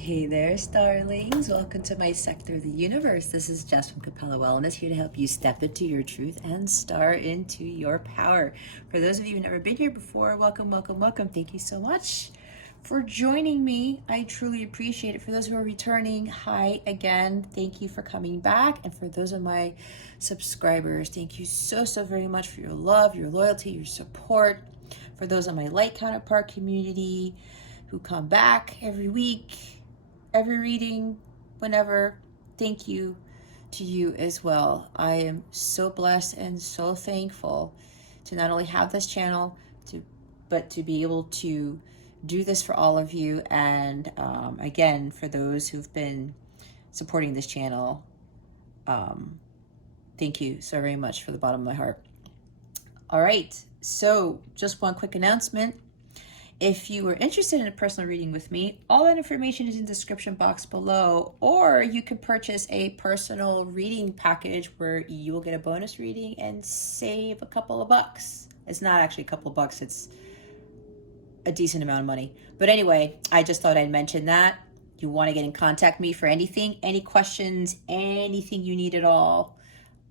Hey there, starlings. Welcome to my sector of the universe. This is Jess from Capella Wellness, here to help you step into your truth and star into your power. For those of you who've never been here before, welcome, welcome, welcome. Thank you so much for joining me. I truly appreciate it. For those who are returning, hi again. Thank you for coming back. And for those of my subscribers, thank you so very much for your love, your loyalty, your support. For those of my light counterpart community who come back every week, every reading, whenever, thank you to you as well. I am so blessed and so thankful to not only have this channel, but to be able to do this for all of you. And again, for those who've been supporting this channel, thank you so very much from the bottom of my heart. All right, so just one quick announcement. If you are interested in a personal reading with me, all that information is in the description box below, or you can purchase a personal reading package where you will get a bonus reading and save a couple of bucks. It's not actually a couple of bucks, it's a decent amount of money. But anyway, I just thought I'd mention that. You want to get in contact with me for anything, any questions, anything you need at all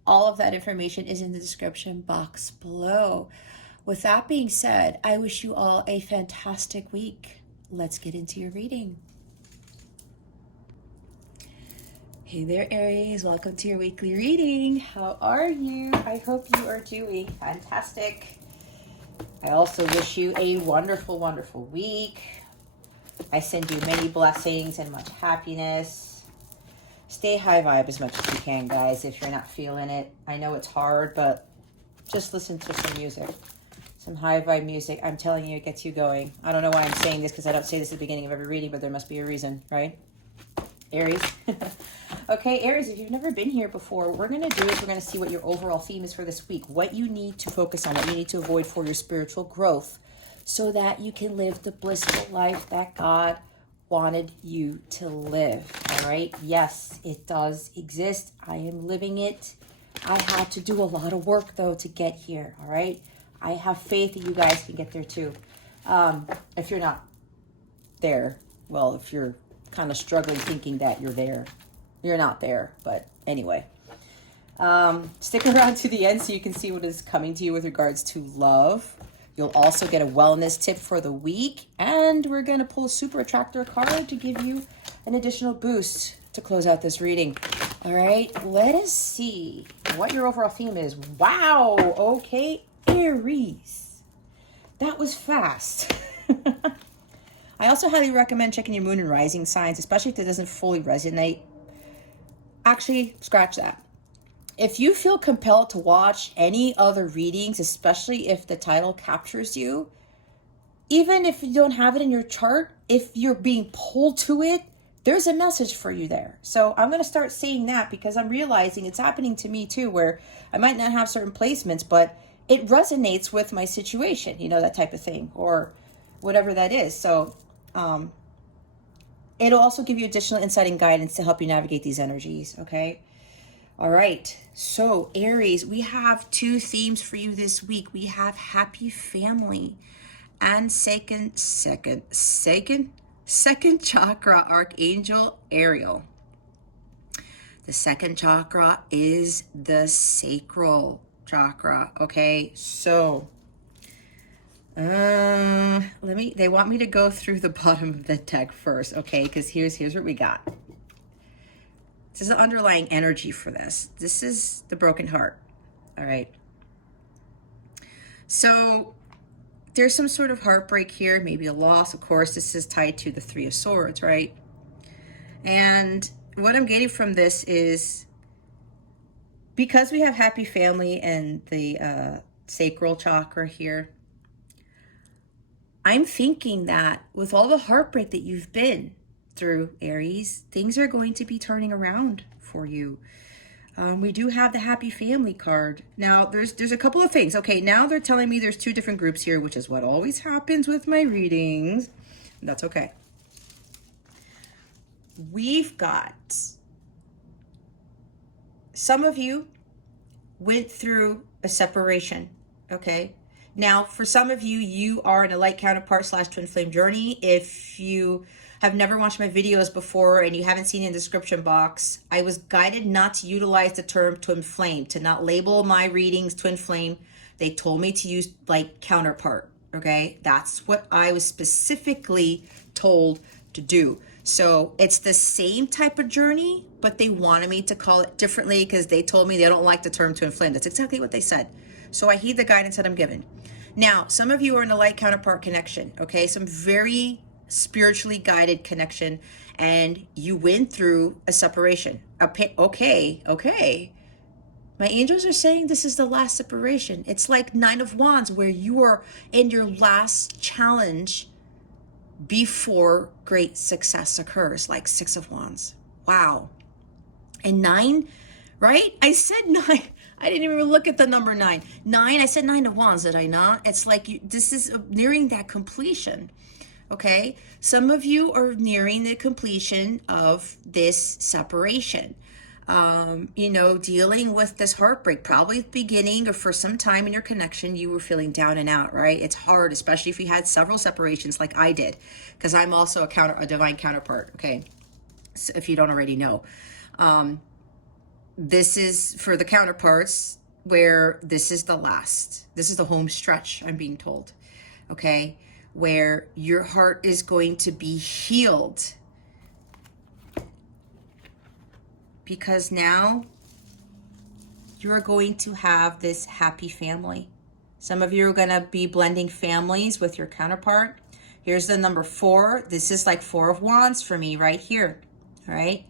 of that information is in the description box below. With that being said, I wish you all a fantastic week. Let's get into your reading. Hey there, Aries. Welcome to your weekly reading. How are you? I hope you are doing fantastic. I also wish you a wonderful, wonderful week. I send you many blessings and much happiness. Stay high vibe as much as you can, guys, if you're not feeling it. I know it's hard, but just listen to some music. Some high vibe music. I'm telling you, it gets you going. I don't know why I'm saying this because I don't say this at the beginning of every reading, but there must be a reason, right? Aries. Okay, Aries, if you've never been here before, what we're going to do is we're going to see what your overall theme is for this week. What you need to focus on, what you need to avoid for your spiritual growth so that you can live the blissful life that God wanted you to live. All right? Yes, it does exist. I am living it. I had to do a lot of work, though, to get here. All right? I have faith that you guys can get there too. If you're not there, well, if you're kind of struggling thinking that you're there, you're not there. But anyway, stick around to the end so you can see what is coming to you with regards to love. You'll also get a wellness tip for the week. And we're going to pull a super attractor card to give you an additional boost to close out this reading. All right, let us see what your overall theme is. Wow, okay. Aries. That was fast. I also highly recommend checking your moon and rising signs, especially if it doesn't fully resonate. Actually, scratch that. If you feel compelled to watch any other readings, especially if the title captures you, even if you don't have it in your chart, if you're being pulled to it, there's a message for you there. So I'm going to start saying that because I'm realizing it's happening to me too, where I might not have certain placements, but it resonates with my situation, you know, that type of thing, or whatever that is. So it'll also give you additional insight and guidance to help you navigate these energies, okay? All right, so Aries, we have two themes for you this week. We have happy family and second chakra archangel Ariel. The second chakra is the sacral chakra. Okay, so they want me to go through the bottom of the deck first, okay? Because here's what we got. This is the underlying energy for this. This is the broken heart. All right. So there's some sort of heartbreak here, maybe a loss. Of course, this is tied to the Three of Swords, right? And what I'm getting from this is, because we have happy family and the sacral chakra here, I'm thinking that with all the heartbreak that you've been through, Aries, things are going to be turning around for you. We do have the happy family card. Now, there's a couple of things. Okay, now they're telling me there's two different groups here, which is what always happens with my readings. That's okay. We've got some of you went through a separation, okay? Now, for some of you, you are in a light counterpart / twin flame journey. If you have never watched my videos before and you haven't seen it in the description box, I was guided not to utilize the term twin flame, to not label my readings twin flame. They told me to use like counterpart, okay? That's what I was specifically told to do. So it's the same type of journey, but they wanted me to call it differently because they told me they don't like the term twin flame. That's exactly what they said. So I heed the guidance that I'm given. Now, some of you are in a light counterpart connection, okay? Some very spiritually guided connection, and you went through a separation. Okay. My angels are saying this is the last separation. It's like Nine of Wands, where you are in your last challenge before great success occurs, like Six of Wands. Wow. And 9, right? I said 9. I didn't even look at the number 9. 9, I said 9 of Wands, did I not? It's like this is nearing that completion, okay? Some of you are nearing the completion of this separation. Dealing with this heartbreak, probably at the beginning or for some time in your connection, you were feeling down and out, right? It's hard, especially if you had several separations like I did, because I'm also a divine counterpart, okay? So if you don't already know. This is for the counterparts where this is the home stretch, I'm being told, okay? Where your heart is going to be healed because now you're going to have this happy family. Some of you are going to be blending families with your counterpart. Here's the number 4. This is like 4 of Wands for me right here, all right?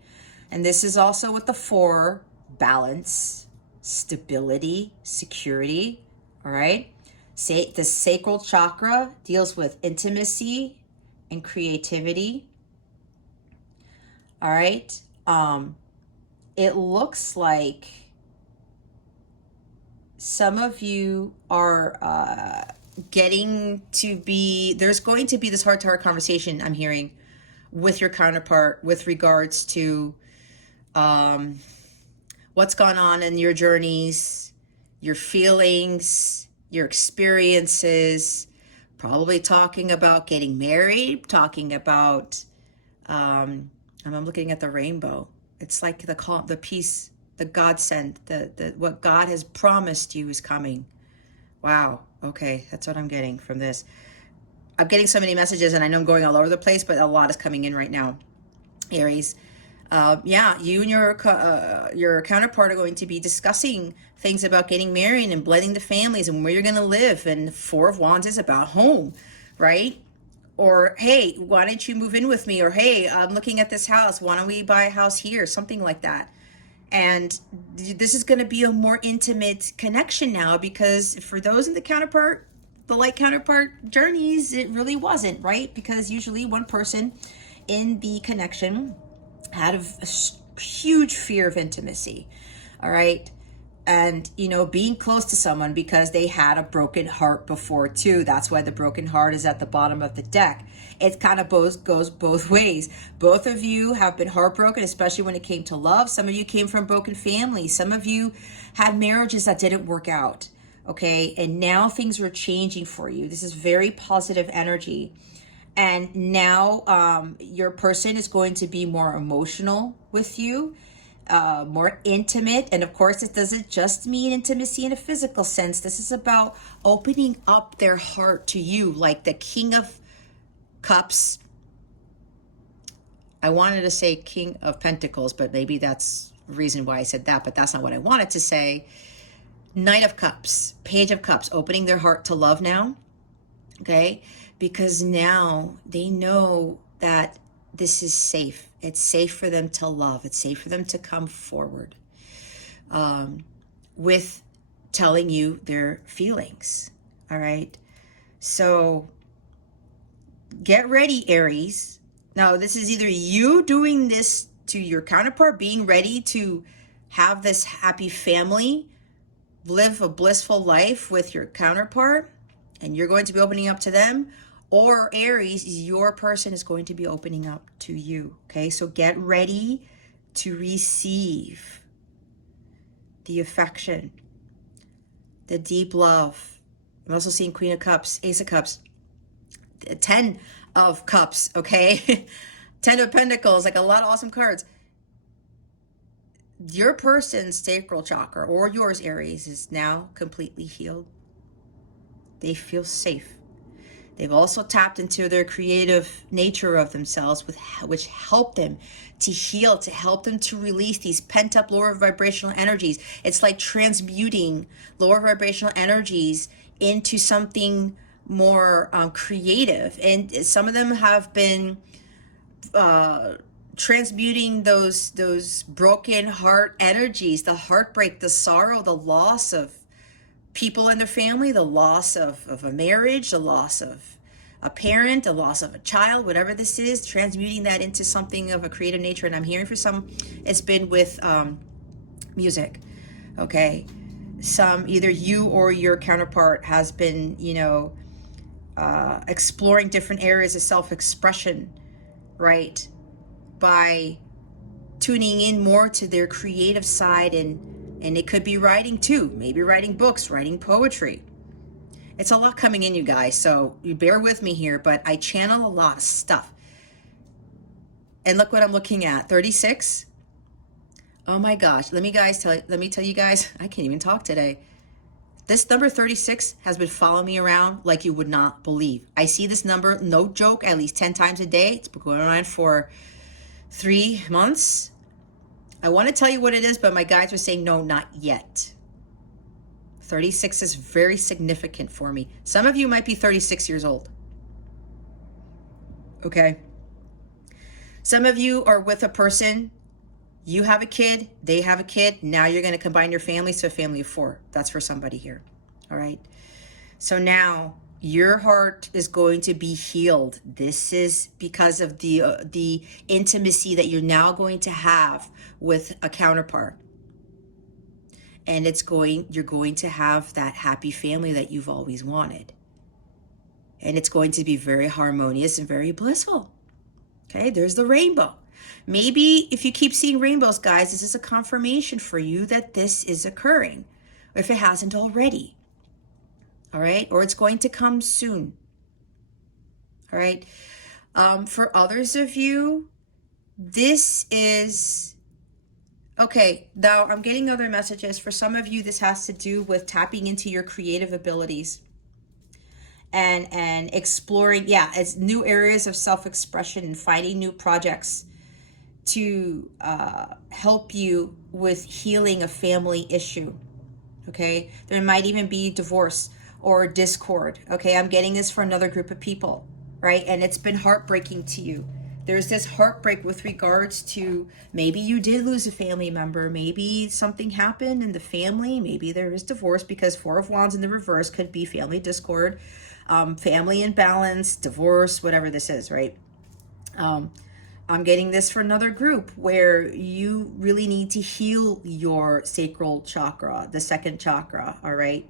And this is also with the 4, balance, stability, security, all right? The sacral chakra deals with intimacy and creativity, all right? It looks like some of you are there's going to be this heart-to-heart conversation I'm hearing with your counterpart with regards to what's gone on in your journeys, your feelings, your experiences, probably talking about getting married, talking about, I'm looking at the rainbow. It's like the peace, the godsend, the what God has promised you is coming. Wow. Okay. That's what I'm getting from this. I'm getting so many messages and I know I'm going all over the place, but a lot is coming in right now. Aries. You and your counterpart are going to be discussing things about getting married and blending the families and where you're going to live. And 4 of Wands is about home, right? Or, hey, why don't you move in with me? Or, hey, I'm looking at this house. Why don't we buy a house here? Something like that. And this is going to be a more intimate connection now, because for those in the light counterpart journeys, it really wasn't, right? Because usually one person in the connection had a huge fear of intimacy, all right? And, being close to someone because they had a broken heart before too. That's why the broken heart is at the bottom of the deck. It kind of goes both ways. Both of you have been heartbroken, especially when it came to love. Some of you came from broken families. Some of you had marriages that didn't work out, okay? And now things are changing for you. This is very positive energy. And now your person is going to be more emotional with you, more intimate. And of course, it doesn't just mean intimacy in a physical sense. This is about opening up their heart to you, like the King of Cups. I wanted to say King of Pentacles, but maybe that's the reason why I said that, but that's not what I wanted to say. Knight of Cups, Page of Cups, opening their heart to love now, okay? Because now they know that this is safe. It's safe for them to love. It's safe for them to come forward with telling you their feelings, all right? So get ready, Aries. Now, this is either you doing this to your counterpart, being ready to have this happy family, live a blissful life with your counterpart, and you're going to be opening up to them, or Aries, your person is going to be opening up to you, okay? So get ready to receive the affection, the deep love. I'm also seeing Queen of Cups, Ace of Cups, 10 of Cups, okay? Ten of Pentacles, like a lot of awesome cards. Your person's sacral chakra, or yours, Aries, is now completely healed. They feel safe. They've also tapped into their creative nature of themselves, which helped them to heal, to help them to release these pent-up lower vibrational energies. It's like transmuting lower vibrational energies into something more creative. And some of them have been transmuting those broken heart energies, the heartbreak, the sorrow, the loss of people in their family, the loss of a marriage, the loss of a parent, the loss of a child, whatever this is, transmuting that into something of a creative nature. And I'm hearing for some, it's been with music, okay? Some, either you or your counterpart has been, exploring different areas of self-expression, right? By tuning in more to their creative side, and it could be writing too, maybe writing books, writing poetry. It's a lot coming in, you guys, so you bear with me here, but I channel a lot of stuff. And look what I'm looking at, 36. Oh my gosh, let me tell you guys, I can't even talk today. This number 36 has been following me around like you would not believe. I see this number, no joke, at least 10 times a day. It's been going on for 3 months. I want to tell you what it is, but my guides were saying, no, not yet. 36 is very significant for me. Some of you might be 36 years old. Okay. Some of you are with a person, you have a kid, they have a kid. Now you're going to combine your families to a family of 4. That's for somebody here. All right. So now your heart is going to be healed. This is because of the intimacy that you're now going to have with a counterpart. And you're going to have that happy family that you've always wanted. And it's going to be very harmonious and very blissful. Okay, there's the rainbow. Maybe if you keep seeing rainbows, guys, this is a confirmation for you that this is occurring, if it hasn't already. All right, or it's going to come soon. All right. For others of you, this is... Okay, now I'm getting other messages. For some of you, this has to do with tapping into your creative abilities and exploring, it's new areas of self-expression and finding new projects to help you with healing a family issue. Okay, there might even be divorce or discord. Okay, I'm getting this for another group of people, right? And it's been heartbreaking to you. There's this heartbreak with regards to maybe you did lose a family member. Maybe something happened in the family. Maybe there is divorce, because 4 of Wands in the reverse could be family discord, family imbalance, divorce, whatever this is, right? I'm getting this for another group where you really need to heal your sacral chakra, the second chakra, all right?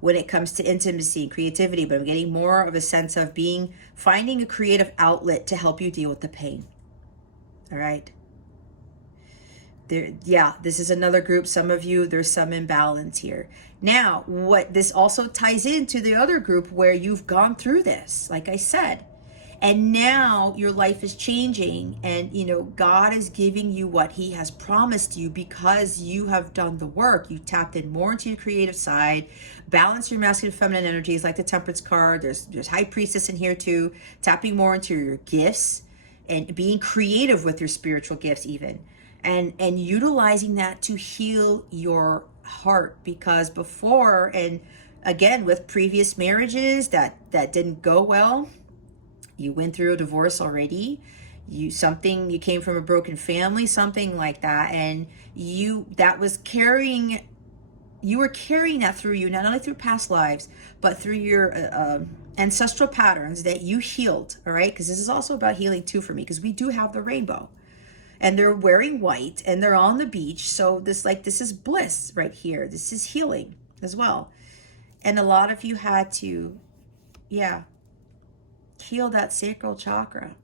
When it comes to intimacy, creativity, but I'm getting more of a sense of finding a creative outlet to help you deal with the pain. All right. This is another group. Some of you, there's some imbalance here. Now, what this also ties into the other group where you've gone through this, like I said, and now your life is changing, and God is giving you what he has promised you because you have done the work. You tapped in more into your creative side, balance your masculine and feminine energies, like the Temperance card. There's High Priestess in here too, tapping more into your gifts and being creative with your spiritual gifts even, and utilizing that to heal your heart. Because before, and again with previous marriages that didn't go well, you went through a divorce already, you came from a broken family, something like that, and you were carrying that through you, not only through past lives, but through your ancestral patterns that you healed. All right, because this is also about healing too for me, because we do have the rainbow, and they're wearing white and they're on the beach, so this is bliss right here. This is healing as well. And a lot of you had to heal that sacral chakra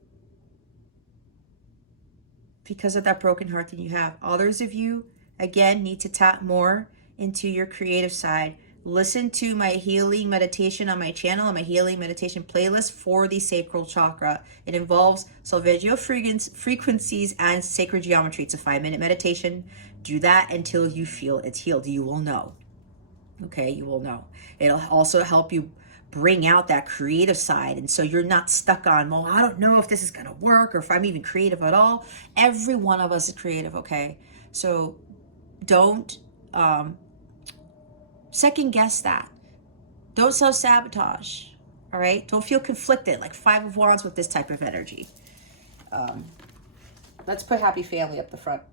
because of that broken heart that you have. Others of you, again, need to tap more into your creative side, listen to my healing meditation on my channel, on my healing meditation playlist for the sacral chakra. It involves solfeggio frequencies and sacred geometry. It's a 5-minute meditation. Do that until you feel it's healed. You will know. Okay, you will know. It'll also help you bring out that creative side. And so you're not stuck on, well, I don't know if this is going to work or if I'm even creative at all. Every one of us is creative, okay? So don't second guess that. Don't self-sabotage, all right? Don't feel conflicted, like 5 of Wands with this type of energy. Let's put happy family up the front.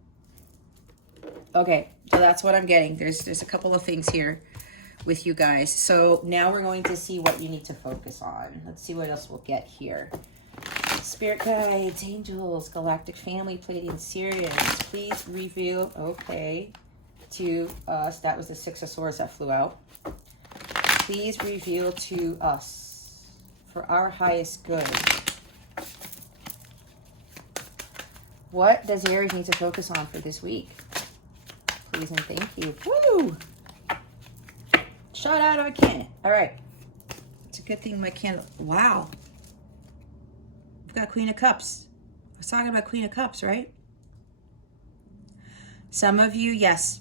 Okay, so that's what I'm getting. There's a couple of things here with you guys. So now we're going to see what you need to focus on. Let's see what else we'll get here. Spirit guides, angels, galactic family, Pleiadian Sirius, please reveal, okay, to us. That was the 6 of Swords that flew out. Please reveal to us for our highest good. What does Aries need to focus on for this week? Please and thank you. Woo! Shot out of a cannon. All right. It's a good thing my candle. Wow. We've got Queen of Cups. I was talking about Queen of Cups, right? Some of you, yes.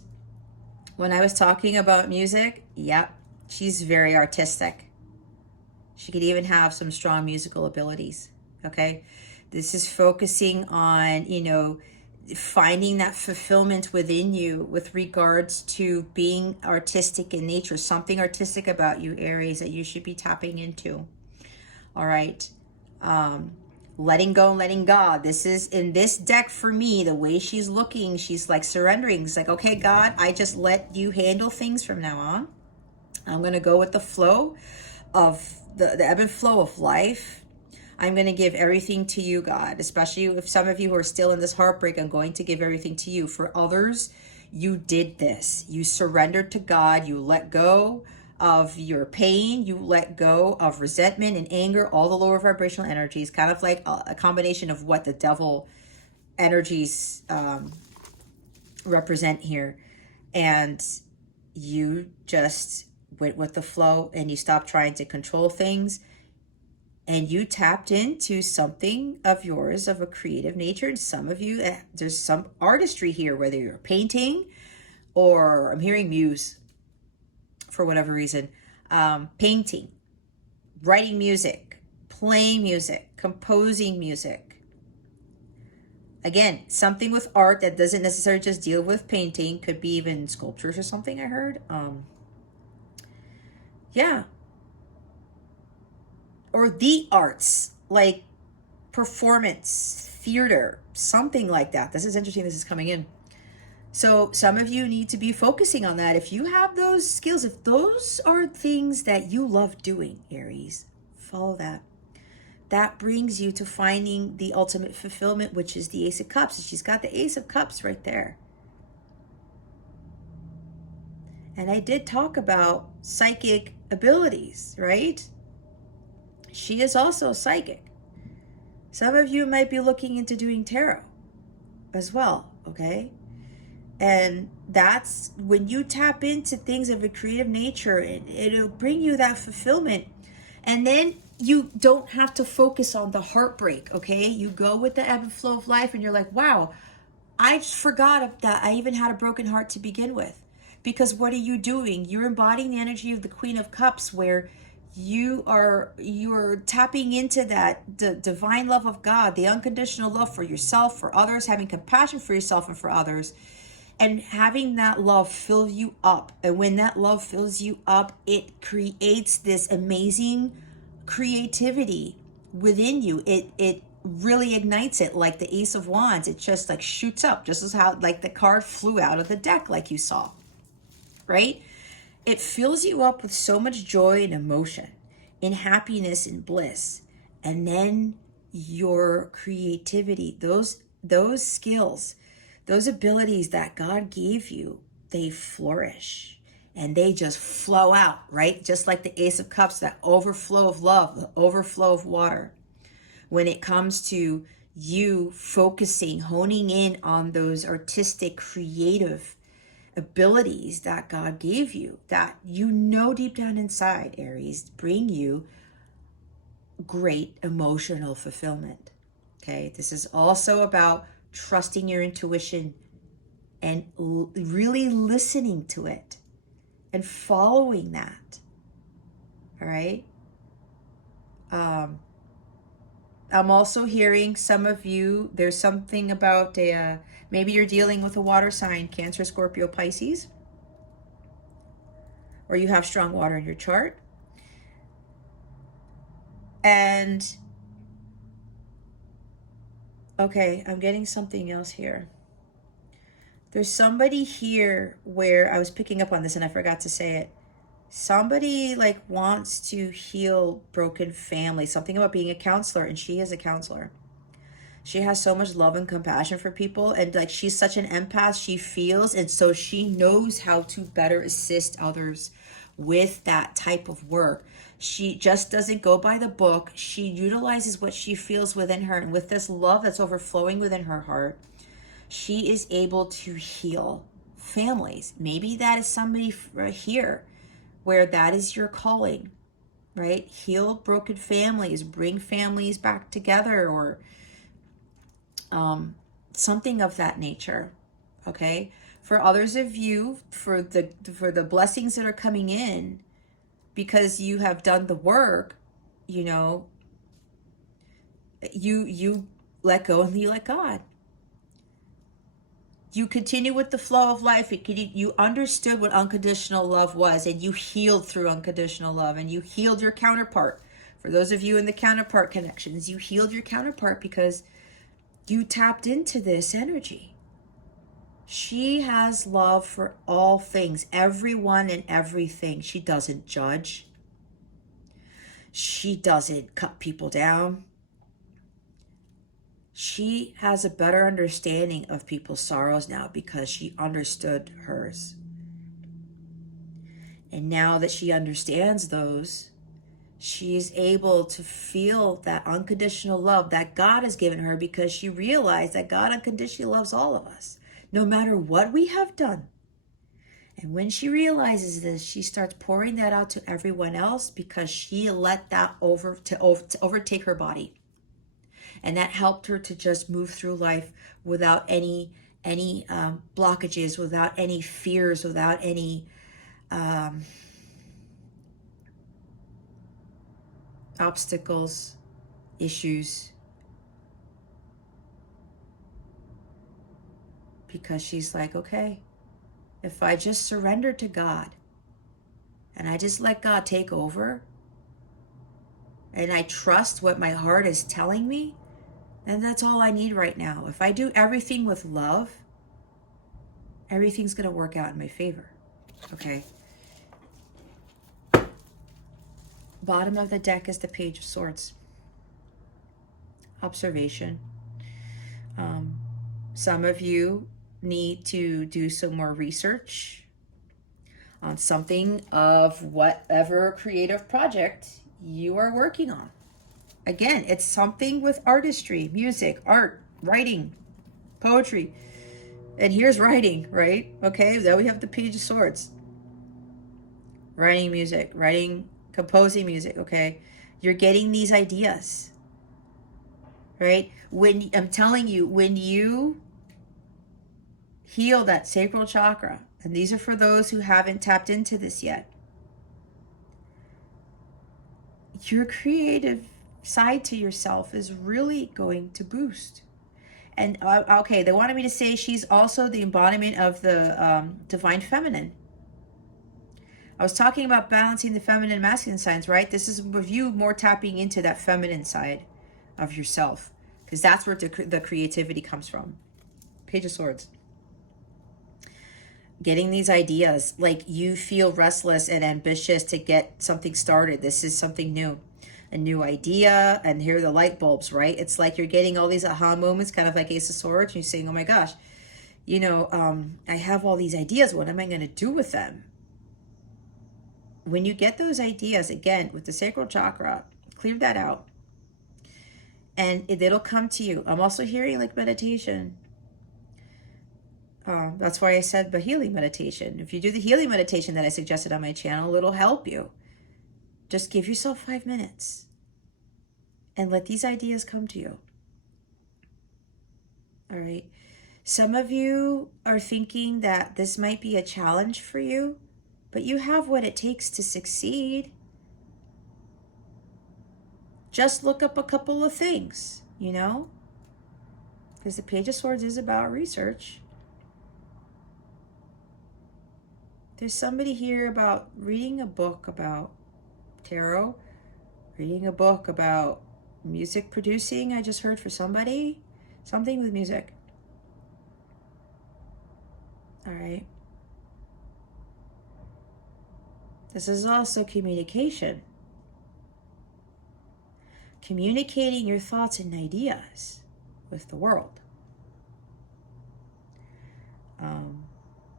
When I was talking about music, yep. She's very artistic. She could even have some strong musical abilities. Okay. This is focusing on, you know, finding that fulfillment within you with regards to being artistic in nature, something artistic about you, Aries, that you should be tapping into. All right. Letting go and letting God. This is in this deck for me, the way she's looking, she's like surrendering. It's like, okay, God, I just let you handle things from now on. I'm going to go with the flow of the ebb and flow of life. I'm going to give everything to you, God, especially if some of you who are still in this heartbreak, I'm going to give everything to you. For others, you did this. You surrendered to God. You let go of your pain. You let go of resentment and anger, all the lower vibrational energies, kind of like a combination of what the devil energies represent here. And you just went with the flow and you stopped trying to control things. And you tapped into something of yours of a creative nature. And some of you, there's some artistry here, whether you're painting or I'm hearing muse for whatever reason, painting, writing music, playing music, composing music. Again, something with art that doesn't necessarily just deal with painting, could be even sculptures or something I heard. Yeah. Or the arts, like performance, theater, something like that. This is interesting. This is coming in. So some of you need to be focusing on that. If you have those skills, if those are things that you love doing, Aries, follow that. That brings you to finding the ultimate fulfillment, which is the Ace of Cups. And she's got the Ace of Cups right there. And I did talk about psychic abilities, right? She is also psychic. Some of you might be looking into doing tarot as well, okay? And that's when you tap into things of a creative nature, it'll bring you that fulfillment. And then you don't have to focus on the heartbreak, okay? You go with the ebb and flow of life and you're like, wow, I just forgot that I even had a broken heart to begin with. Because what are you doing? You're embodying the energy of the Queen of Cups, where you're tapping into the divine love of God, the unconditional love for yourself, for others, having compassion for yourself and for others, and having that love fill you up. And when that love fills you up, it creates this amazing creativity within you. It really ignites it, like the Ace of Wands. It just like shoots up, just as how like the card flew out of the deck, like you saw, right? It fills you up with so much joy and emotion, and happiness and bliss. And then your creativity, those skills, those abilities that God gave you, they flourish and they just flow out, right? Just like the Ace of Cups, that overflow of love, the overflow of water. When it comes to you focusing, honing in on those artistic, creative abilities that God gave you, that you know deep down inside, Aries, bring you great emotional fulfillment. Okay, this is also about trusting your intuition and really listening to it and following that. All right. I'm also hearing some of you, there's something about maybe you're dealing with a water sign, Cancer, Scorpio, Pisces, or you have strong water in your chart. And okay, I'm getting something else here. There's somebody here where I was picking up on this and I forgot to say it. Somebody like wants to heal broken families, something about being a counselor, and she is a counselor. She has so much love and compassion for people, and like she's such an empath, she feels, and so she knows how to better assist others with that type of work. She just doesn't go by the book. She utilizes what she feels within her, and with this love that's overflowing within her heart, she is able to heal families. Maybe that is somebody here where that is your calling, right? Heal broken families, bring families back together, or something of that nature. Okay, for others of you, for the blessings that are coming in because you have done the work, you know, you let go and you let God. You continue with the flow of life. You understood what unconditional love was, and you healed through unconditional love, and you healed your counterpart. For those of you in the counterpart connections, you healed your counterpart because you tapped into this energy. She has love for all things, everyone and everything. She doesn't judge. She doesn't cut people down. She has a better understanding of people's sorrows now because she understood hers. And now that she understands those, she is able to feel that unconditional love that God has given her because she realized that God unconditionally loves all of us, no matter what we have done. And when she realizes this, she starts pouring that out to everyone else because she let that overtake her body. And that helped her to just move through life without any blockages, without any fears, without any obstacles, issues. Because she's like, okay, if I just surrender to God and I just let God take over and I trust what my heart is telling me, then that's all I need right now. If I do everything with love, everything's going to work out in my favor. Okay. Bottom of the deck is the Page of Swords. Observation. Some of you need to do some more research on something of whatever creative project you are working on. Again, it's something with artistry, music, art, writing, poetry. And here's writing, right? Okay, then we have the Page of Swords. Writing music, composing music, okay? You're getting these ideas, right? When I'm telling you, when you heal that sacral chakra, and these are for those who haven't tapped into this yet, your creative side to yourself is really going to boost. And okay, they wanted me to say she's also the embodiment of the divine feminine. I was talking about balancing the feminine and masculine signs, right? This is with you more tapping into that feminine side of yourself, because that's where the creativity comes from. Page of Swords. Getting these ideas, like you feel restless and ambitious to get something started. This is something new, a new idea, and here are the light bulbs, right? It's like you're getting all these aha moments, kind of like Ace of Swords, and you're saying, oh my gosh, you know, I have all these ideas. What am I going to do with them? When you get those ideas, again, with the sacral chakra, clear that out. And it'll come to you. I'm also hearing like meditation. That's why I said the healing meditation. If you do the healing meditation that I suggested on my channel, it'll help you. Just give yourself 5 minutes and let these ideas come to you. All right. Some of you are thinking that this might be a challenge for you, but you have what it takes to succeed. Just look up a couple of things, because the Page of Swords is about research. There's somebody here about reading a book about tarot, reading a book about music producing. I just heard for somebody, something with music. All right. This is also communication. Communicating your thoughts and ideas with the world.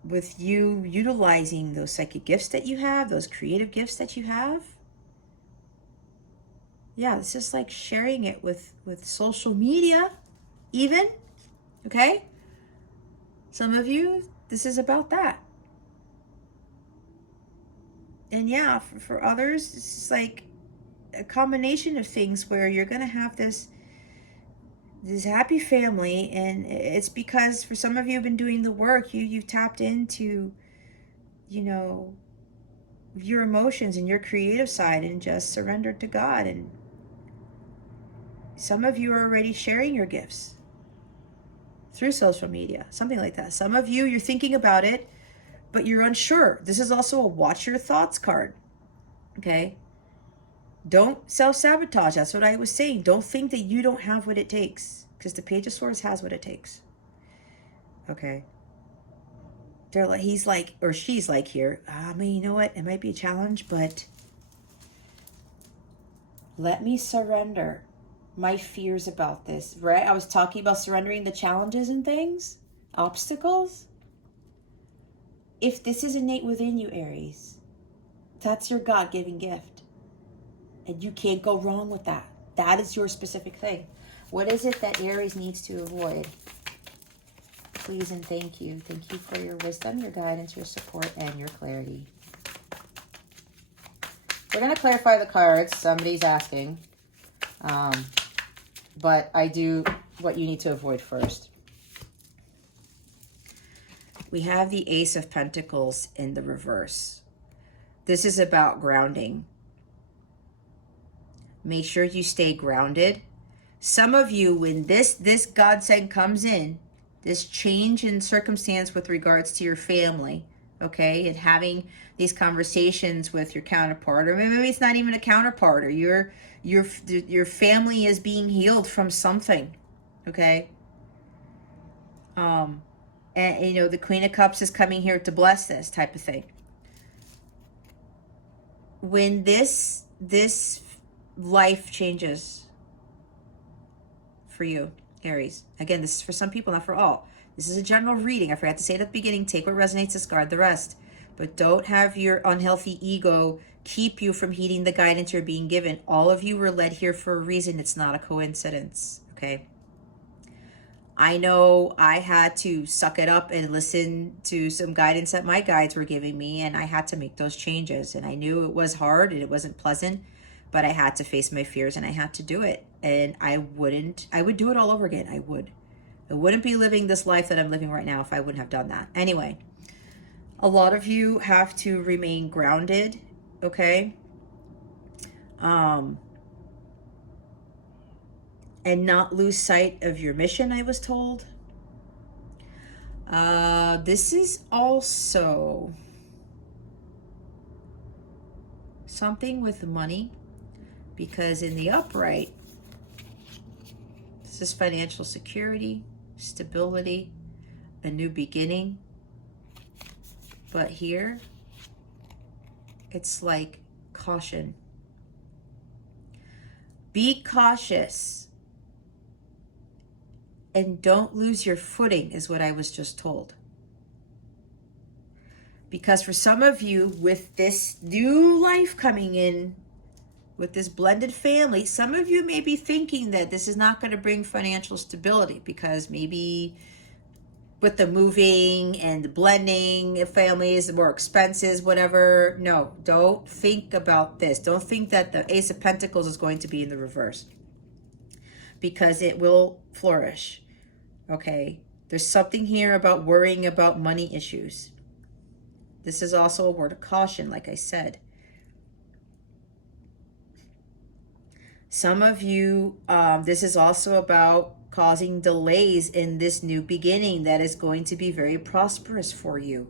With you utilizing those psychic gifts that you have, those creative gifts that you have. Yeah, this is like sharing it with social media, even. Okay? Some of you, this is about that. And yeah, for others, it's like a combination of things where you're going to have this happy family, and it's because for some of you have been doing the work. You've tapped into, your emotions and your creative side and just surrendered to God. And some of you are already sharing your gifts through social media, something like that. Some of you, you're thinking about it, but you're unsure. This is also a watch your thoughts card. Okay? Don't self-sabotage. That's what I was saying. Don't think that you don't have what it takes, because the Page of Swords has what it takes. Okay? They're like, he's like, or she's like here, you know what? It might be a challenge, but let me surrender my fears about this, right? I was talking about surrendering the challenges and things, obstacles. If this is innate within you, Aries, that's your God-given gift. And you can't go wrong with that. That is your specific thing. What is it that Aries needs to avoid? Please and thank you. Thank you for your wisdom, your guidance, your support, and your clarity. We're going to clarify the cards. Somebody's asking. But I do what you need to avoid first. We have the Ace of Pentacles in the reverse. This is about grounding. Make sure you stay grounded. Some of you, when this godsend comes in, this change in circumstance with regards to your family, okay, and having these conversations with your counterpart, or maybe it's not even a counterpart, or your family is being healed from something, okay? And the Queen of Cups is coming here to bless this type of thing. When this life changes for you, Aries. Again, this is for some people, not for all. This is a general reading. I forgot to say it at the beginning. Take what resonates, discard the rest. But don't have your unhealthy ego keep you from heeding the guidance you're being given. All of you were led here for a reason. It's not a coincidence, okay? I know I had to suck it up and listen to some guidance that my guides were giving me, and I had to make those changes. And I knew it was hard and it wasn't pleasant, but I had to face my fears and I had to do it. And I would do it all over again. I wouldn't be living this life that I'm living right now if I wouldn't have done that. Anyway, a lot of you have to remain grounded, okay? And not lose sight of your mission, I was told. This is also something with money, because in the upright, this is financial security, stability, a new beginning. But here, it's like caution. Be cautious and don't lose your footing, is what I was just told. Because for some of you, with this new life coming in, with this blended family, some of you may be thinking that this is not going to bring financial stability, because maybe with the moving and the blending families, the more expenses, whatever. No, don't think about this. Don't think that the Ace of Pentacles is going to be in the reverse, because it will flourish. Okay, there's something here about worrying about money issues. This is also a word of caution, like I said. Some of you, this is also about causing delays in this new beginning that is going to be very prosperous for you.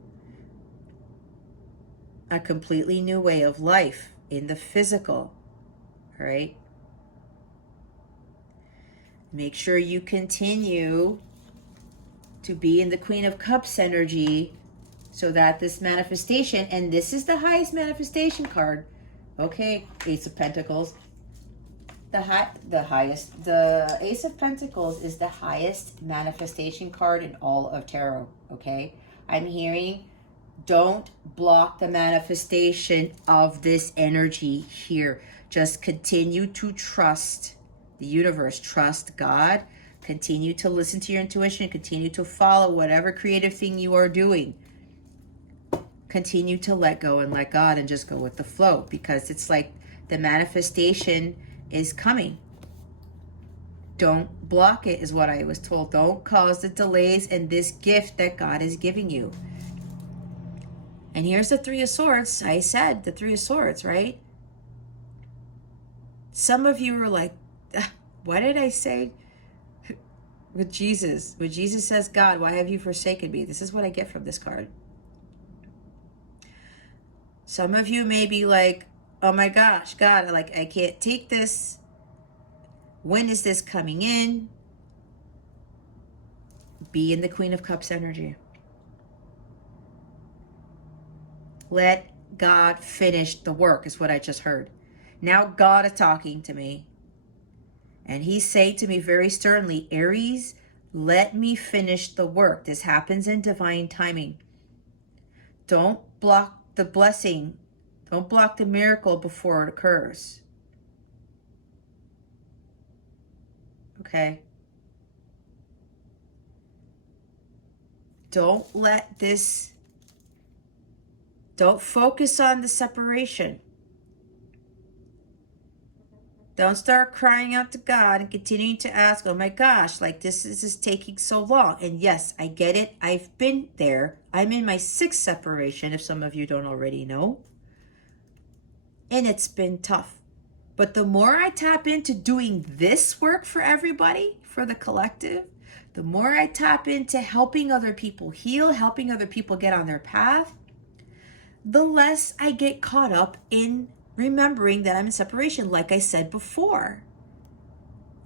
A completely new way of life in the physical, all right? Make sure you continue to be in the Queen of Cups energy so that this manifestation, and this is the highest manifestation card, okay, Ace of Pentacles. The Ace of Pentacles is the highest manifestation card in all of tarot, okay? I'm hearing, don't block the manifestation of this energy here. Just continue to trust the universe, trust God, continue to listen to your intuition, continue to follow whatever creative thing you are doing. Continue to let go and let God and just go with the flow, because it's like the manifestation is coming. Don't block it, is what I was told. Don't cause the delays in this gift that God is giving you. And here's the Three of Swords. I said the Three of Swords, right? Some of you are like, what did I say? With Jesus. When Jesus says, God, why have you forsaken me? This is what I get from this card. Some of you may be like, oh my gosh, God, I can't take this. When is this coming in? Be in the Queen of Cups energy. Let God finish the work, is what I just heard. Now God is talking to me. And he's saying to me very sternly, Aries, let me finish the work. This happens in divine timing. Don't block the blessing. Don't block the miracle before it occurs. Okay? Don't focus on the separation. Don't start crying out to God and continuing to ask, oh my gosh, like this is taking so long. And yes, I get it. I've been there. I'm in my 6th separation, if some of you don't already know. And it's been tough. But the more I tap into doing this work for everybody, for the collective, the more I tap into helping other people heal, helping other people get on their path, the less I get caught up in remembering that I'm in separation, like I said before.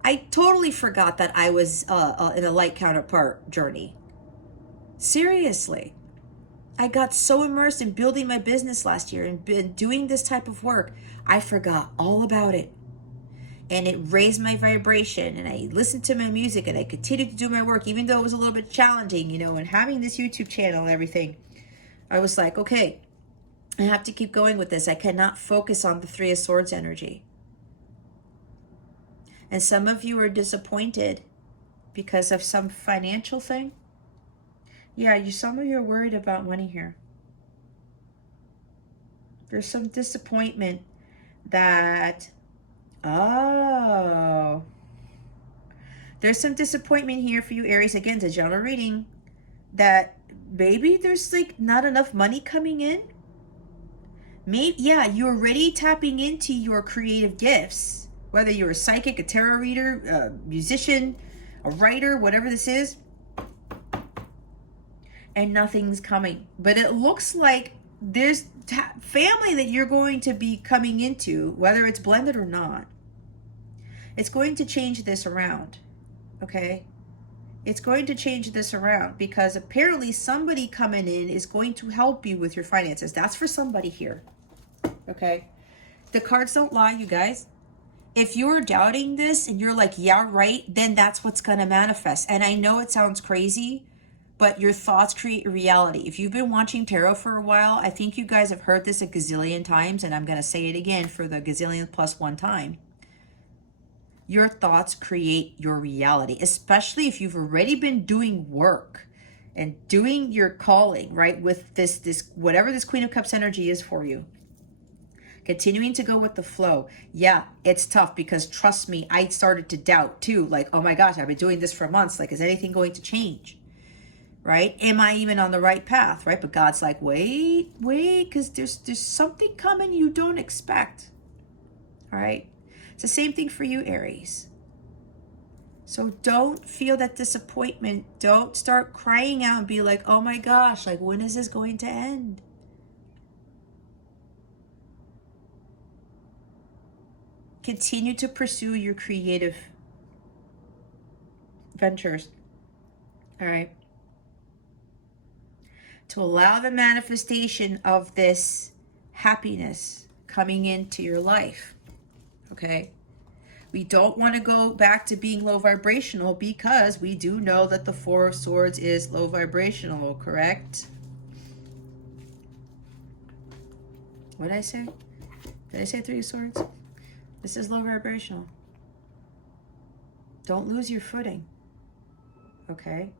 I totally forgot that I was in a light counterpart journey. Seriously. I got so immersed in building my business last year and been doing this type of work, I forgot all about it. And it raised my vibration, and I listened to my music, and I continued to do my work, even though it was a little bit challenging, and having this YouTube channel and everything. I was like, okay, I have to keep going with this. I cannot focus on the Three of Swords energy. And some of you are disappointed because of some financial thing. Yeah, some of you are worried about money here. There's some disappointment that, there's some disappointment here for you, Aries. Again, it's a general reading, that maybe there's like not enough money coming in. Maybe, yeah, you're already tapping into your creative gifts, whether you're a psychic, a tarot reader, a musician, a writer, whatever this is, and nothing's coming. But it looks like there's family that you're going to be coming into, whether it's blended or not. It's going to change this around, okay? It's going to change this around, because apparently somebody coming in is going to help you with your finances. That's for somebody here. Okay, the cards don't lie, you guys. If you're doubting this and you're like, yeah, right, then that's what's going to manifest. And I know it sounds crazy, but your thoughts create a reality. If you've been watching tarot for a while, I think you guys have heard this a gazillion times, and I'm going to say it again for the gazillion plus one time. Your thoughts create your reality, especially if you've already been doing work and doing your calling, right? With this whatever this Queen of Cups energy is for you. Continuing to go with the flow. Yeah, it's tough because trust me, I started to doubt too. Like, oh my gosh, I've been doing this for months. Like, is anything going to change? Right? Am I even on the right path? Right? But God's like, wait, because there's something coming you don't expect. All right? It's the same thing for you, Aries. So don't feel that disappointment. Don't start crying out and be like, oh my gosh, like, when is this going to end? Continue to pursue your creative ventures. All right. To allow the manifestation of this happiness coming into your life. Okay. We don't want to go back to being low vibrational because we do know that the Four of Swords is low vibrational, correct? What did I say? Did I say Three of Swords? This is low vibrational. Don't lose your footing. Okay?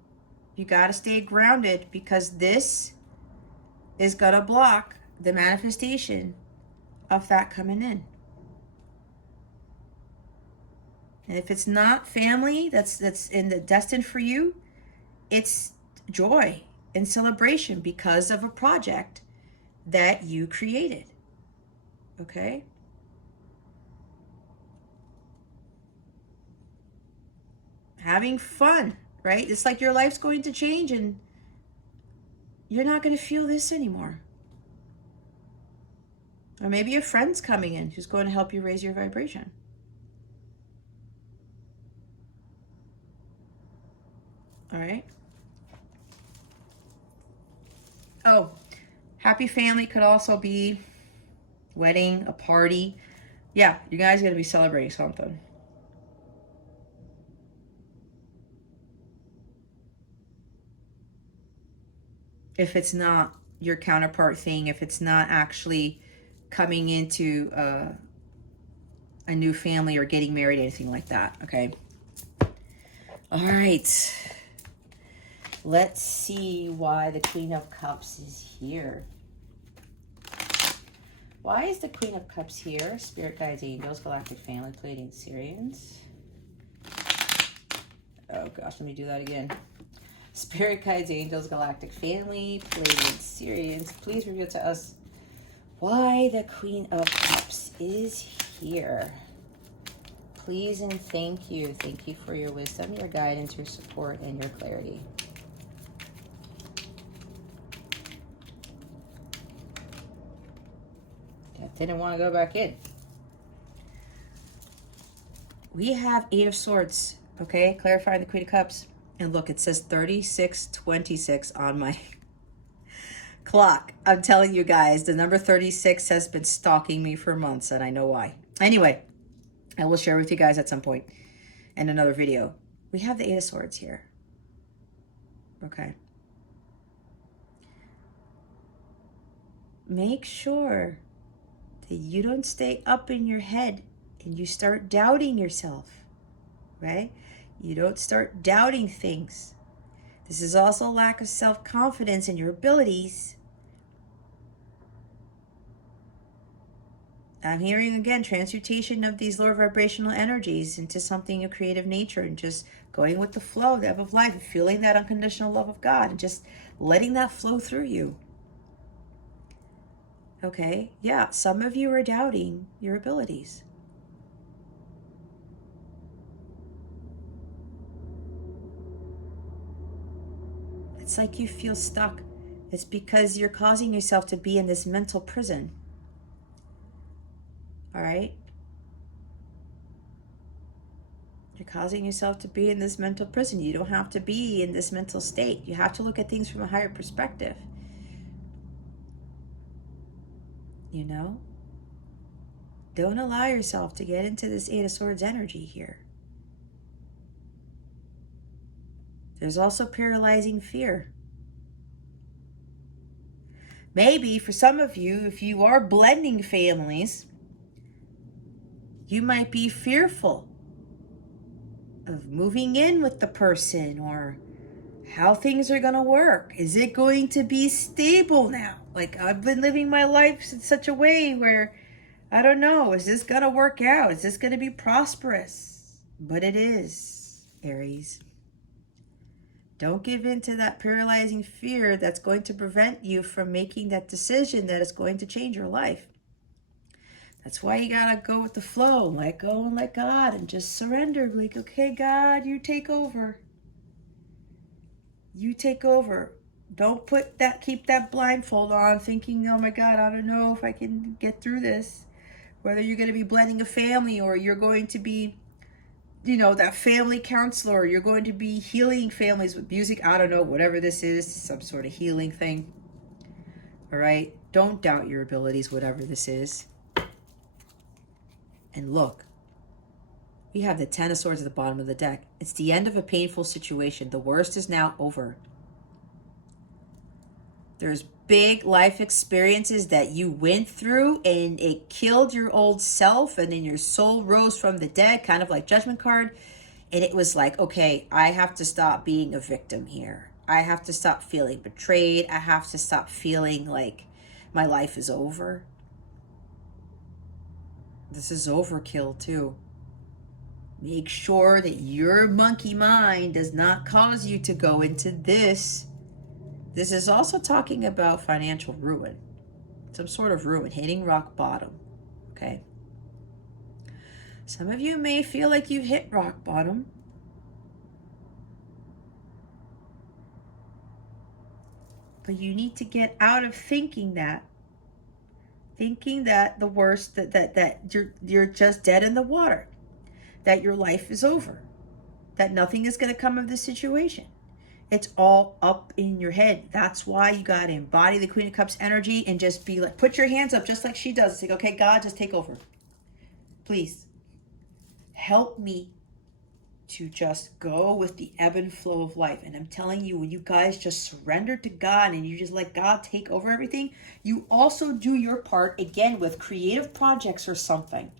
You got to stay grounded because this is going to block the manifestation of that coming in. And if it's not family that's in the destined for you, it's joy and celebration because of a project that you created. Okay? Having fun, right? It's like your life's going to change and you're not going to feel this anymore. Or maybe a friend's coming in who's going to help you raise your vibration. All right? Oh, happy family could also be wedding, a party. Yeah, you guys are going to be celebrating something. If it's not your counterpart thing, if it's not actually coming into a new family or getting married, anything like that, okay? All right. Let's see why the Queen of Cups is here. Why is the Queen of Cups here? Spirit guides, angels, galactic family, Pleiadian Syrians. Oh gosh, let me do that again. Spirit guides, angels, galactic family, Pleiadian Syrians. Please reveal to us why the Queen of Cups is here. Please and thank you. Thank you for your wisdom, your guidance, your support, and your clarity. That didn't want to go back in. We have Eight of Swords, okay? Clarifying the Queen of Cups. And look, it says 3626 on my clock. I'm telling you guys, the number 36 has been stalking me for months, and I know why. Anyway, I will share with you guys at some point in another video. We have the Eight of Swords here. Okay. Make sure that you don't stay up in your head and you start doubting yourself, right? You don't start doubting things. This is also a lack of self-confidence in your abilities. I'm hearing again transmutation of these lower vibrational energies into something of creative nature and just going with the flow of life and feeling that unconditional love of God and just letting that flow through you. Okay, yeah, some of you are doubting your abilities. It's like you feel stuck. It's because you're causing yourself to be in this mental prison. All right? You're causing yourself to be in this mental prison. You don't have to be in this mental state. You have to look at things from a higher perspective. You know? Don't allow yourself to get into this Eight of Swords energy here. There's also paralyzing fear. Maybe for some of you, if you are blending families, you might be fearful of moving in with the person or how things are going to work. Is it going to be stable now? Like, I've been living my life in such a way where I don't know, is this going to work out? Is this going to be prosperous? But it is, Aries. Don't give in to that paralyzing fear that's going to prevent you from making that decision that is going to change your life. That's why you gotta go with the flow, let go and let God, and just surrender. Like, okay, God, you take over. You take over. Don't keep that blindfold on thinking, oh my God, I don't know if I can get through this. Whether you're going to be blending a family or you're going to be, that family counselor, you're going to be healing families with music, I don't know, whatever this is, some sort of healing thing. All right? Don't doubt your abilities, whatever this is. And look, we have the Ten of Swords at the bottom of the deck. It's the end of a painful situation. The worst is now over. There's big life experiences that you went through and it killed your old self, and then your soul rose from the dead, kind of like Judgment card. And it was like, okay, I have to stop being a victim here. I have to stop feeling betrayed. I have to stop feeling like my life is over. This is overkill too. Make sure that your monkey mind does not cause you to go into this. This is also talking about financial ruin, some sort of ruin, hitting rock bottom, okay? Some of you may feel like you've hit rock bottom. But you need to get out of thinking that the worst, that you're just dead in the water, that your life is over, that nothing is going to come of this situation. It's all up in your head. That's why you got to embody the Queen of Cups energy and just be like, put your hands up just like she does. It's like, okay, God, just take over. Please help me to just go with the ebb and flow of life. And I'm telling you, when you guys just surrender to God and you just let God take over everything, you also do your part, again, with creative projects or something.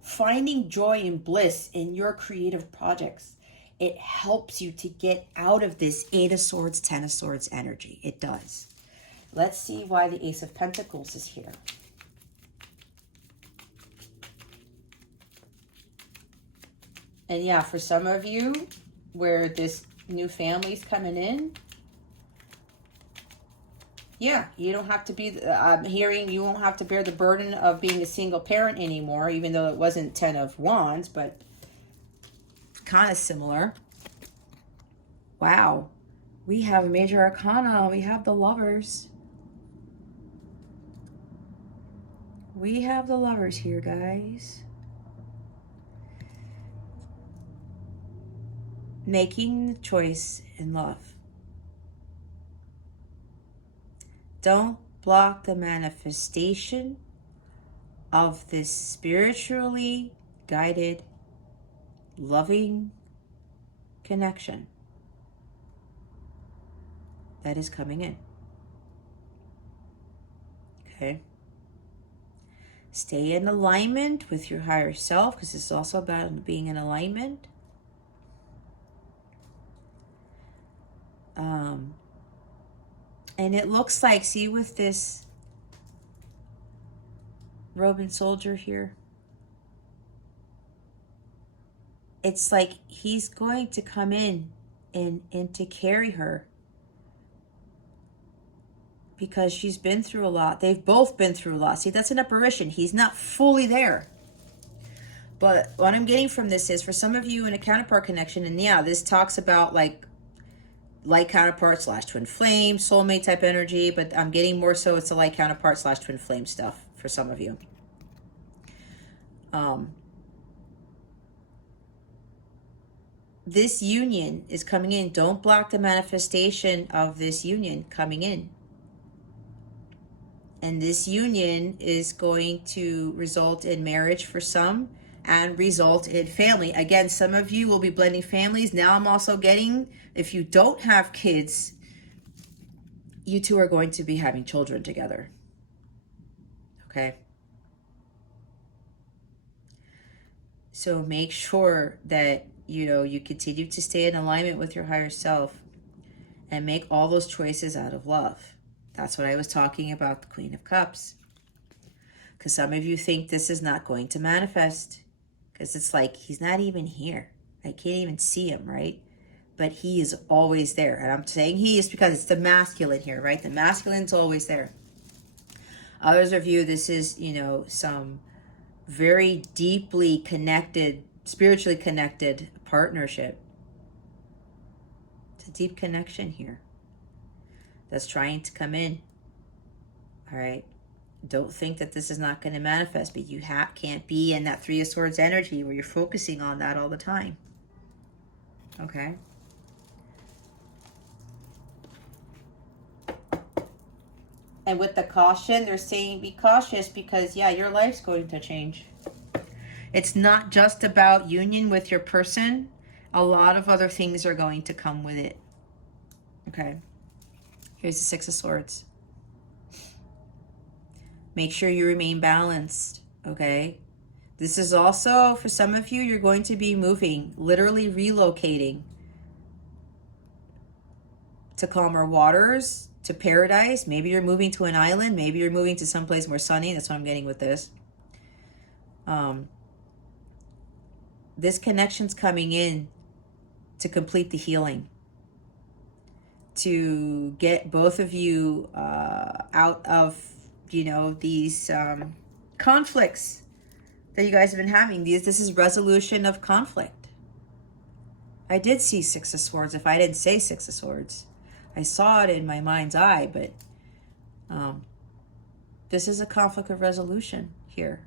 Finding joy and bliss in your creative projects. It helps you to get out of this 8 of Swords, 10 of Swords energy. It does. Let's see why the Ace of Pentacles is here. And yeah, for some of you, where this new family's coming in, yeah, you don't have to be, I'm hearing you won't have to bear the burden of being a single parent anymore, even though it wasn't 10 of Wands, but kind of similar. Wow. We have Major Arcana. We have the Lovers. We have the Lovers here, guys. Making the choice in love. Don't block the manifestation of this spiritually guided, loving connection that is coming in. Okay? Stay in alignment with your higher self, because this is also about being in alignment. And it looks like, see, with this Roman soldier here, it's like he's going to come in and to carry her, because she's been through a lot. They've both been through a lot. See, that's an apparition. He's not fully there. But what I'm getting from this is, for some of you in a counterpart connection, and yeah, this talks about like light counterpart / twin flame, soulmate type energy, but I'm getting more so it's a light counterpart / twin flame stuff for some of you. This union is coming in. Don't block the manifestation of this union coming in. And this union is going to result in marriage for some and result in family. Again, some of you will be blending families. Now I'm also getting, if you don't have kids, you two are going to be having children together. Okay? So make sure that you continue to stay in alignment with your higher self and make all those choices out of love. That's what I was talking about, the Queen of Cups. Because some of you think this is not going to manifest. Because it's like, he's not even here. I can't even see him, right? But he is always there. And I'm saying he is because it's the masculine here, right? The masculine's always there. Others of you, this is, some very deeply connected, spiritually connected partnership. It's a deep connection here that's trying to come in. All right. Don't think that this is not going to manifest, but you can't be in that Three of Swords energy where you're focusing on that all the time. Okay. And with the caution, they're saying be cautious because, yeah, your life's going to change. It's not just about union with your person. A lot of other things are going to come with it. Okay. Here's the Six of Swords. Make sure you remain balanced, okay? This is also, for some of you, you're going to be moving, literally relocating to calmer waters, to paradise. Maybe you're moving to an island. Maybe you're moving to someplace more sunny. That's what I'm getting with this. This connection's coming in to complete the healing, to get both of you out of these conflicts that you guys have been having. This is resolution of conflict. I did see Six of Swords. If I didn't say Six of Swords, I saw it in my mind's eye, but this is a conflict of resolution here.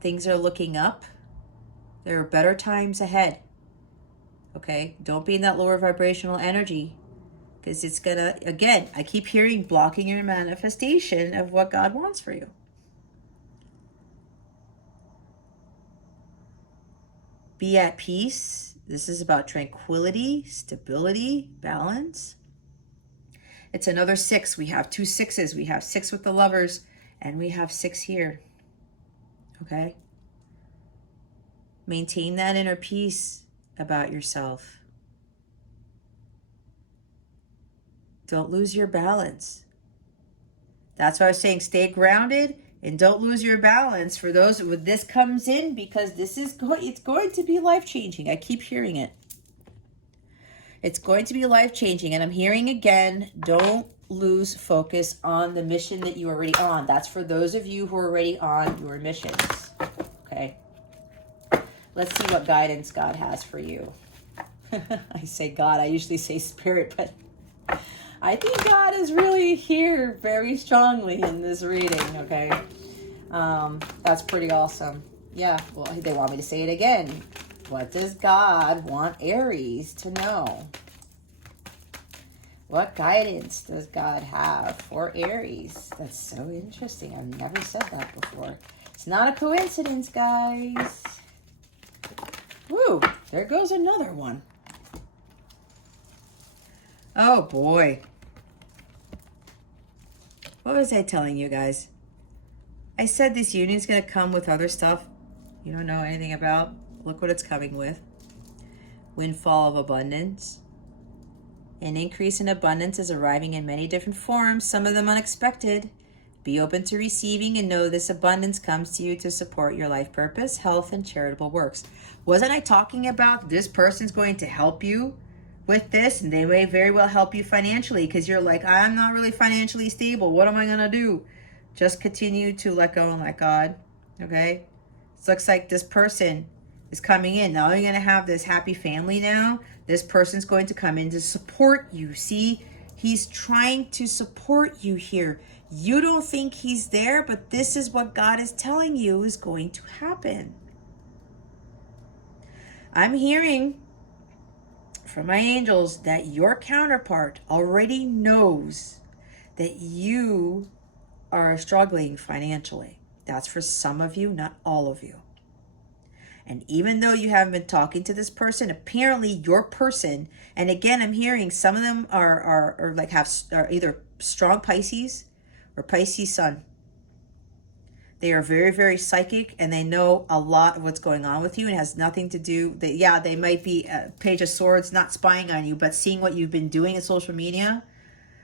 Things are looking up. There are better times ahead. Okay? Don't be in that lower vibrational energy. Because it's gonna, again, I keep hearing blocking your manifestation of what God wants for you. Be at peace. This is about tranquility, stability, balance. It's another 6. We have 2 6s. We have 6 with the Lovers, and we have 6 here. Okay? Maintain that inner peace about yourself. Don't lose your balance. That's why I was saying stay grounded and don't lose your balance. For those with this comes in, because it's going to be life-changing. I keep hearing it. It's going to be life-changing. And I'm hearing again, don't lose focus on the mission that you're already on. That's for those of you who are already on your missions. Okay. Let's see what guidance God has for you. I say God, I usually say Spirit, but I think God is really here very strongly in this reading, okay? That's pretty awesome. Yeah, well, they want me to say it again. What does God want Aries to know? What guidance does God have for Aries? That's so interesting. I've never said that before. It's not a coincidence, guys. Woo, there goes another one. Oh, boy. What was I telling you guys? I said this union's going to come with other stuff you don't know anything about. Look what it's coming with. Windfall of Abundance. An increase in abundance is arriving in many different forms, some of them unexpected. Be open to receiving and know this abundance comes to you to support your life purpose, health, and charitable works. Wasn't I talking about this person's going to help you with this? And they may very well help you financially because you're like, I'm not really financially stable. What am I going to do? Just continue to let go and let God. Okay? It looks like this person is coming in. Now you're going to have this happy family now. This person's going to come in to support you. See, he's trying to support you here. You don't think he's there, but this is what God is telling you is going to happen. I'm hearing from my angels that your counterpart already knows that you are struggling financially. That's for some of you, not all of you. And even though you haven't been talking to this person, apparently your person, and again, I'm hearing some of them are either strong Pisces or Pisces sun. They are very, very psychic, and they know a lot of what's going on with you, and has nothing to do that. Yeah, they might be a Page of Swords, not spying on you, but seeing what you've been doing in social media.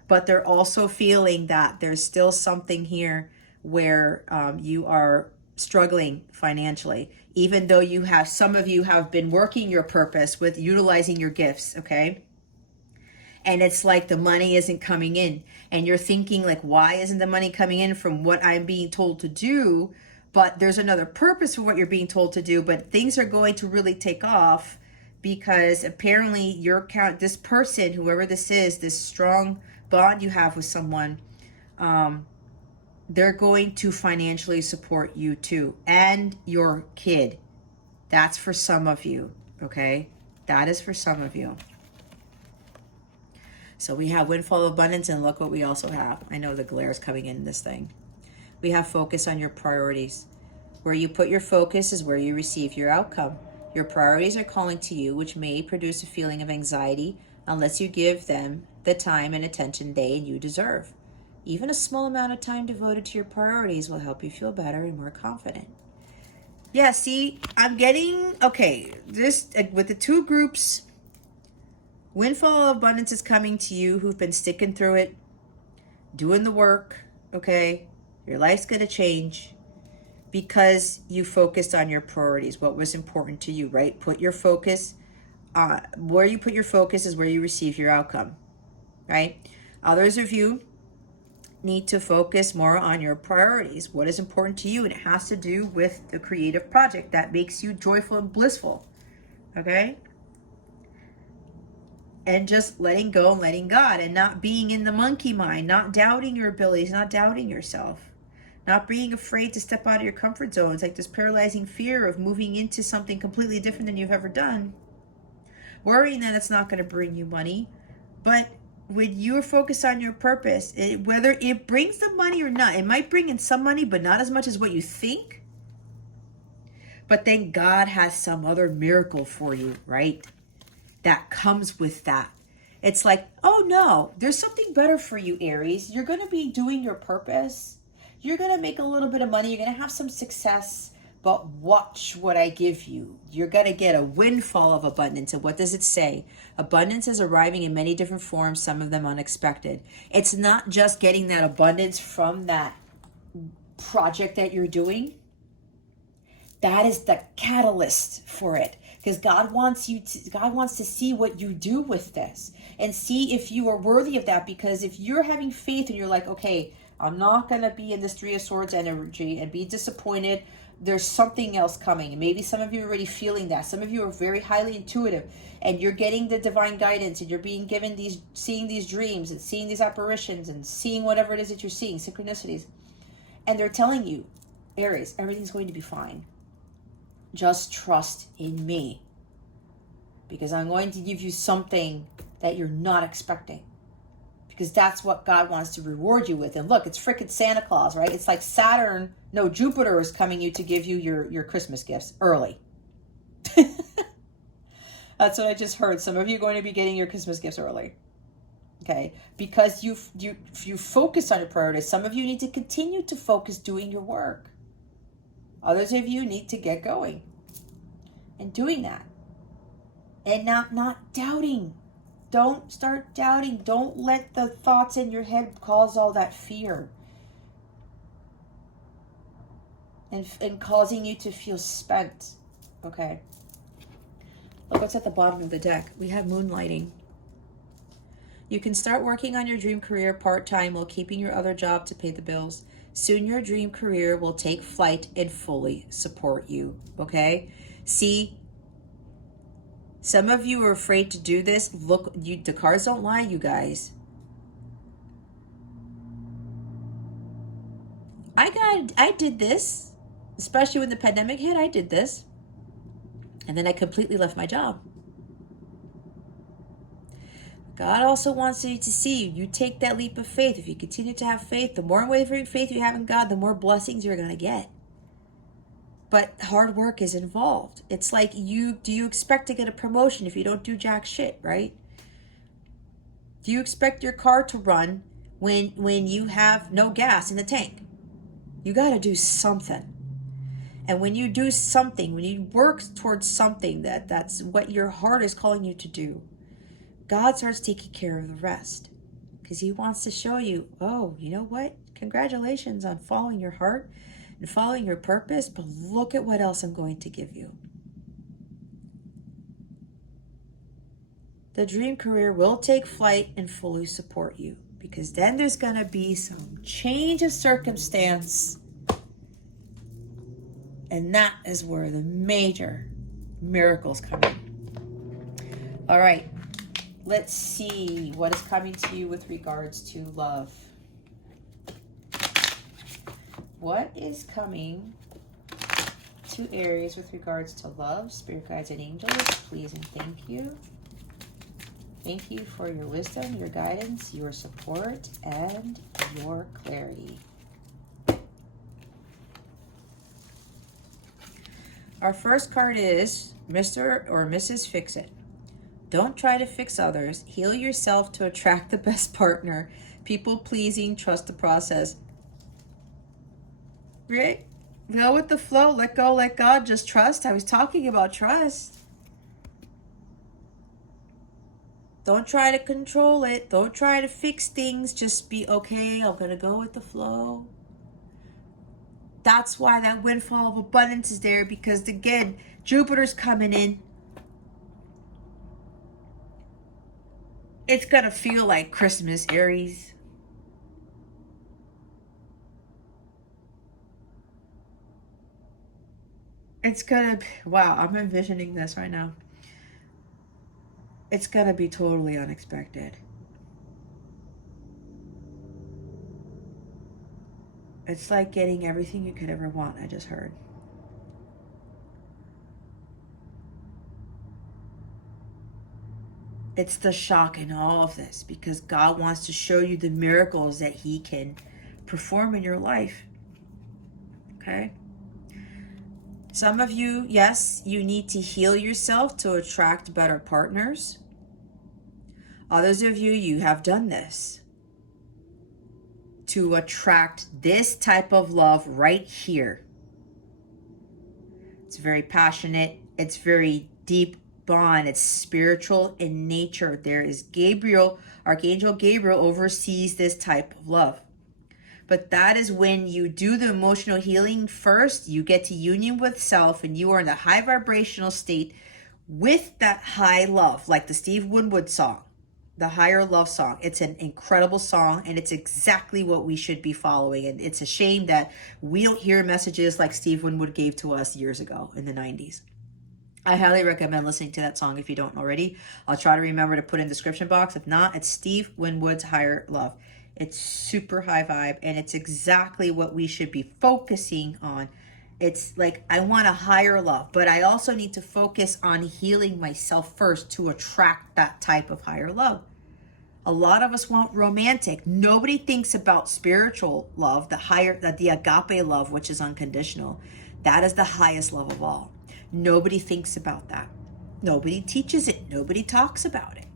But they're also feeling that there's still something here where you are struggling financially, even though some of you have been working your purpose with utilizing your gifts, okay? And it's like the money isn't coming in, and you're thinking like, why isn't the money coming in from what I'm being told to do? But there's another purpose for what you're being told to do, but things are going to really take off because apparently this person, whoever this is, this strong bond you have with someone, they're going to financially support you too, and your kid. That's for some of you, okay? That is for some of you. So we have Windfall of Abundance, and look what we also have. I know the glare is coming in this thing. We have focus on your priorities. Where you put your focus is where you receive your outcome. Your priorities are calling to you, which may produce a feeling of anxiety unless you give them the time and attention they and you deserve. Even a small amount of time devoted to your priorities will help you feel better and more confident. Yeah, see, I'm getting, okay, this, with the two groups, Windfall of Abundance is coming to you who've been sticking through it, doing the work, okay? Your life's going to change because you focused on your priorities, what was important to you, right? Put your focus, where you put your focus is where you receive your outcome, right? Others of you need to focus more on your priorities, what is important to you, and it has to do with the creative project that makes you joyful and blissful, okay? And just letting go and letting God, and not being in the monkey mind, not doubting your abilities, not doubting yourself, not being afraid to step out of your comfort zone. It's like this paralyzing fear of moving into something completely different than you've ever done, worrying that it's not going to bring you money. But when you're focused on your purpose, whether it brings the money or not, it might bring in some money, but not as much as what you think. But then God has some other miracle for you, right? That comes with that. It's like, oh no, there's something better for you, Aries. You're going to be doing your purpose. You're going to make a little bit of money. You're going to have some success. But watch what I give you. You're going to get a windfall of abundance. And what does it say? Abundance is arriving in many different forms, some of them unexpected. It's not just getting that abundance from that project that you're doing. That is the catalyst for it. Because God wants to see what you do with this and see if you are worthy of that. Because if you're having faith and you're like, okay, I'm not going to be in this Three of Swords energy and be disappointed, there's something else coming. And maybe some of you are already feeling that. Some of you are very highly intuitive and you're getting the divine guidance and you're being given seeing these dreams and seeing these apparitions and seeing whatever it is that you're seeing, synchronicities. And they're telling you, Aries, everything's going to be fine. Just trust in me, because I'm going to give you something that you're not expecting, because that's what God wants to reward you with. And look, it's freaking Santa Claus, right? It's like Jupiter is coming to give you your Christmas gifts early. That's what I just heard. Some of you are going to be getting your Christmas gifts early. Okay, because you focus on your priorities. Some of you need to continue to focus doing your work. Others of you need to get going and doing that. And not doubting. Don't start doubting. Don't let the thoughts in your head cause all that fear. And causing you to feel spent. Okay. Look what's at the bottom of the deck. We have moonlighting. You can start working on your dream career part-time while keeping your other job to pay the bills. Soon your dream career will take flight and fully support you, okay? See, some of you are afraid to do this. Look, the cards don't lie, you guys. I did this, especially when the pandemic hit, I did this. And then I completely left my job. God also wants you to see you take that leap of faith. If you continue to have faith, the more unwavering faith you have in God, the more blessings you're going to get. But hard work is involved. It's like, do you expect to get a promotion if you don't do jack shit, right? Do you expect your car to run when you have no gas in the tank? You got to do something. And when you do something, when you work towards something that's what your heart is calling you to do, God starts taking care of the rest. Because he wants to show you, oh, you know what? Congratulations on following your heart and following your purpose, but look at what else I'm going to give you. The dream career will take flight and fully support you, because then there's going to be some change of circumstance. And that is where the major miracles come in. All right, let's see what is coming to you with regards to love. What is coming to Aries with regards to love, spirit guides and angels? Please and thank you. Thank you for your wisdom, your guidance, your support, and your clarity. Our first card is Mr. or Mrs. Fix-It. Don't try to fix others. Heal yourself to attract the best partner. People pleasing, trust the process. Right? Go with the flow. Let go, let God. Just trust. I was talking about trust. Don't try to control it. Don't try to fix things. Just be okay. I'm going to go with the flow. That's why that windfall of abundance is there, because again, Jupiter's coming in. It's going to feel like Christmas, Aries. It's going to, wow, I'm envisioning this right now. It's going to be totally unexpected. It's like getting everything you could ever want, I just heard. It's the shock in all of this, because God wants to show you the miracles that he can perform in your life. Okay? Some of you, yes, you need to heal yourself to attract better partners. Others of you, you have done this to attract this type of love right here. It's very passionate. It's very deep bond. It's spiritual in nature. There is Gabriel, Archangel Gabriel oversees this type of love. But that is when you do the emotional healing first, you get to union with self, and you are in a high vibrational state with that high love, like the Steve Winwood song, the Higher Love song. It's an incredible song, and it's exactly what we should be following. And it's a shame that we don't hear messages like Steve Winwood gave to us years ago in the 90s. I highly recommend listening to that song if you don't already. I'll try to remember to put in the description box. If not, it's Steve Winwood's Higher Love. It's super high vibe, and it's exactly what we should be focusing on. It's like, I want a higher love, but I also need to focus on healing myself first to attract that type of higher love. A lot of us want romantic. Nobody thinks about spiritual love, the agape love, which is unconditional. That is the highest love of all. Nobody thinks about that. Nobody teaches it. Nobody talks about it.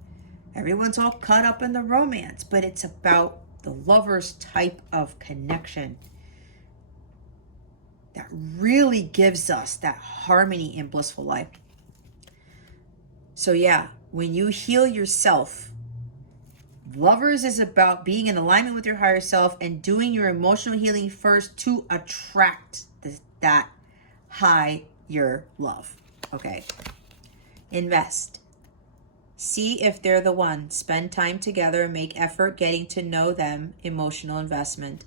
Everyone's all caught up in the romance, but it's about the lover's type of connection that really gives us that harmony and blissful life. So yeah, when you heal yourself, lovers is about being in alignment with your higher self and doing your emotional healing first to attract that higher love. Okay. Invest. See if they're the one. Spend time together. Make effort getting to know them. Emotional investment.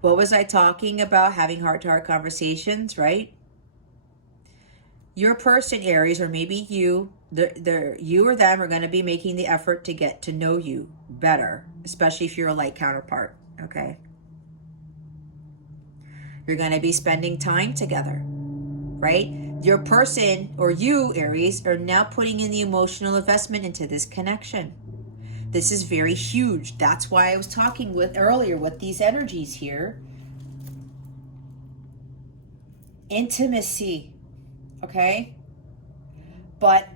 What was I talking about? Having heart-to-heart conversations, right? Your person, Aries, or maybe you or them are going to be making the effort to get to know you better, especially if you're a light counterpart, okay? You're going to be spending time together, right? Your person, or you, Aries, are now putting in the emotional investment into this connection. This is very huge. That's why I was talking earlier with these energies here. Intimacy, okay? But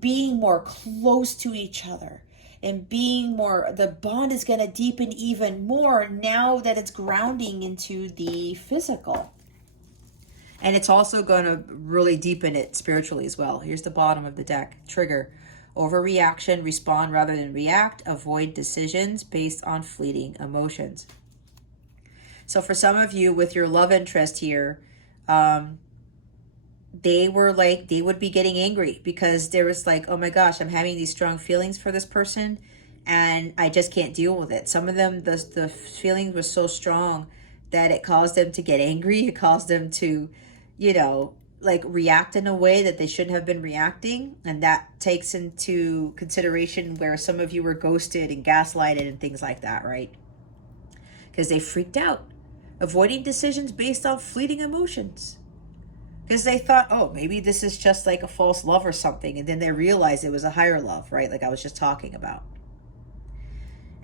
being more close to each other and being more, the bond is going to deepen even more now that it's grounding into the physical. And it's also going to really deepen it spiritually as well. Here's the bottom of the deck. Trigger. Overreaction, respond rather than react. Avoid decisions based on fleeting emotions. So for some of you with your love interest here, they would be getting angry because there was like, oh my gosh, I'm having these strong feelings for this person and I just can't deal with it. Some of them, the feeling was so strong that it caused them to get angry. It caused them to, like react in a way that they shouldn't have been reacting. And that takes into consideration where some of you were ghosted and gaslighted and things like that, right? Because they freaked out. Avoiding decisions based on fleeting emotions. Because they thought, oh, maybe this is just like a false love or something. And then they realized it was a higher love, right? Like I was just talking about.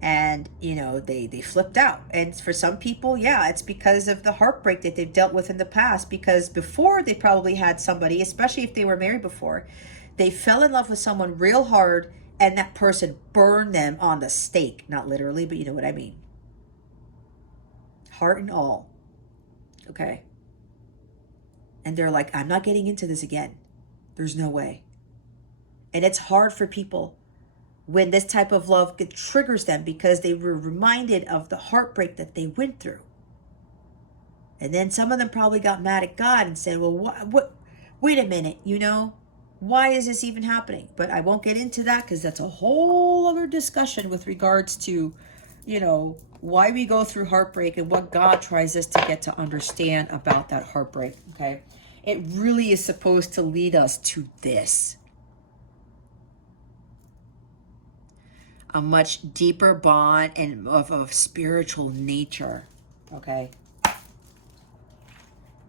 And, they flipped out. And for some people, yeah, it's because of the heartbreak that they've dealt with in the past. Because before they probably had somebody, especially if they were married before, they fell in love with someone real hard and that person burned them on the stake. Not literally, but you know what I mean. Heart and all. Okay. And they're like, I'm not getting into this again. There's no way. And it's hard for people when this type of love triggers them because they were reminded of the heartbreak that they went through. And then some of them probably got mad at God and said, well, what? Wait a minute, why is this even happening? But I won't get into that because that's a whole other discussion with regards to, why we go through heartbreak and what God tries us to get to understand about that heartbreak, okay? It really is supposed to lead us to this. A much deeper bond and of a spiritual nature, okay?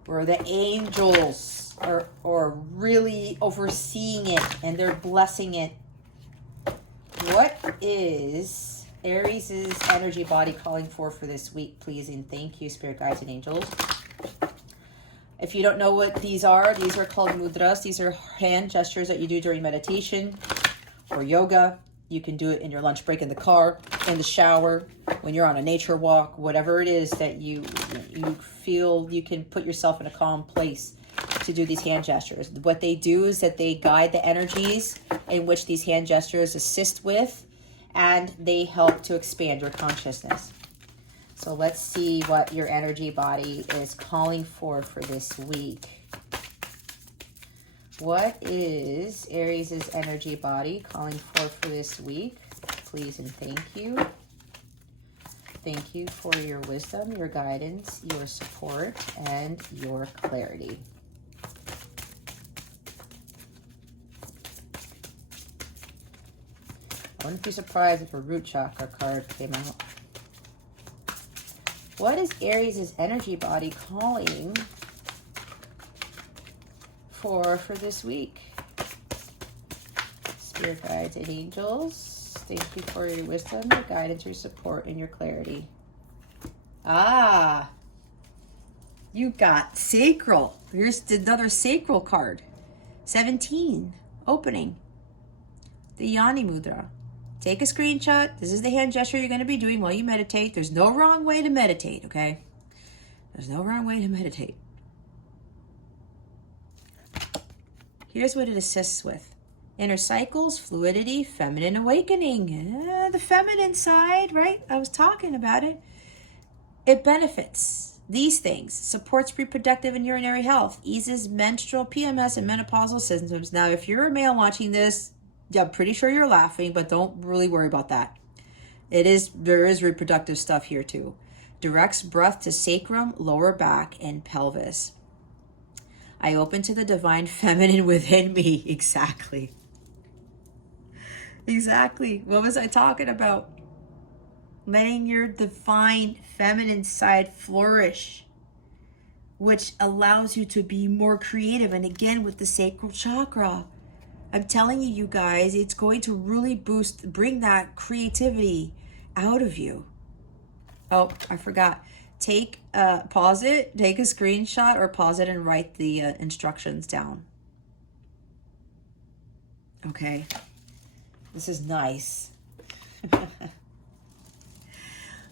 Where the angels are really overseeing it and they're blessing it. What is Aries' energy body calling for this week, please? And thank you, spirit guides and angels. If you don't know what these are called mudras. These are hand gestures that you do during meditation or yoga. You can do it in your lunch break, in the car, in the shower, when you're on a nature walk, whatever it is that you feel you can put yourself in a calm place to do these hand gestures. What they do is that they guide the energies in which these hand gestures assist with, and they help to expand your consciousness. So let's see what your energy body is calling for this week. What is Aries' energy body calling for this week? Please and thank you. Thank you for your wisdom, your guidance, your support, and your clarity. I wouldn't be surprised if a root chakra card came out. What is Aries' energy body calling for this week? Spirit guides and angels, thank you for your wisdom, your guidance, your support, and your clarity. You got sacral. Here's another sacral card. 17, opening. The Yanni Mudra. Take a screenshot. This is the hand gesture you're going to be doing while you meditate. There's no wrong way to meditate, okay? There's no wrong way to meditate. Here's what it assists with. Inner cycles, fluidity, feminine awakening. The feminine side, right? I was talking about it. It benefits these things. Supports reproductive and urinary health. Eases menstrual, PMS, and menopausal symptoms. Now, if you're a male watching this, I'm pretty sure you're laughing, but don't really worry about that. There is reproductive stuff here too. Directs breath to sacrum, lower back, and pelvis. I open to the divine feminine within me. Exactly. What was I talking about? Letting your divine feminine side flourish, which allows you to be more creative. And again, with the sacral chakra, I'm telling you guys, it's going to really bring that creativity out of you. Oh, I forgot. Pause it, take a screenshot or pause it and write the instructions down. Okay. This is nice.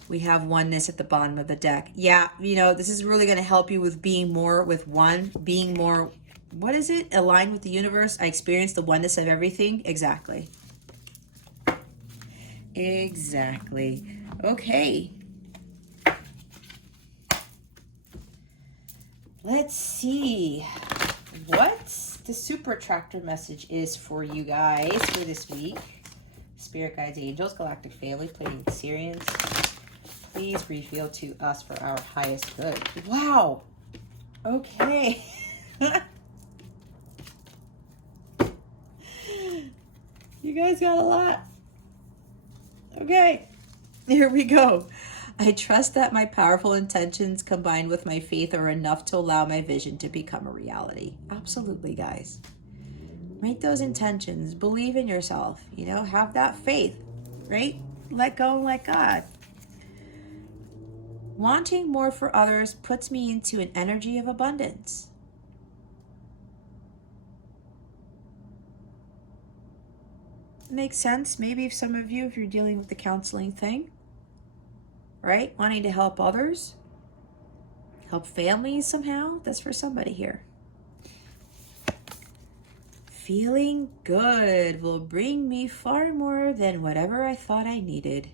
We have oneness at the bottom of the deck. Yeah, you know, this is really going to help you with being more with one, being more, what is it? Aligned with the universe. I experience the oneness of everything. Exactly. Exactly. Okay. Let's see what the super attractor message is for you guys for this week. Spirit guides, angels, galactic family, playing Syrians. Please reveal to us for our highest good. Wow. Okay. You guys got a lot. Okay. Here we go. I trust that my powerful intentions combined with my faith are enough to allow my vision to become a reality. Absolutely, guys. Make those intentions. Believe in yourself. You know, have that faith, right? Let go and let God. Wanting more for others puts me into an energy of abundance. Makes sense. Maybe if some of you, if you're dealing with the counseling thing, right? Wanting to help others, help families somehow. That's for somebody here. Feeling good will bring me far more than whatever I thought I needed.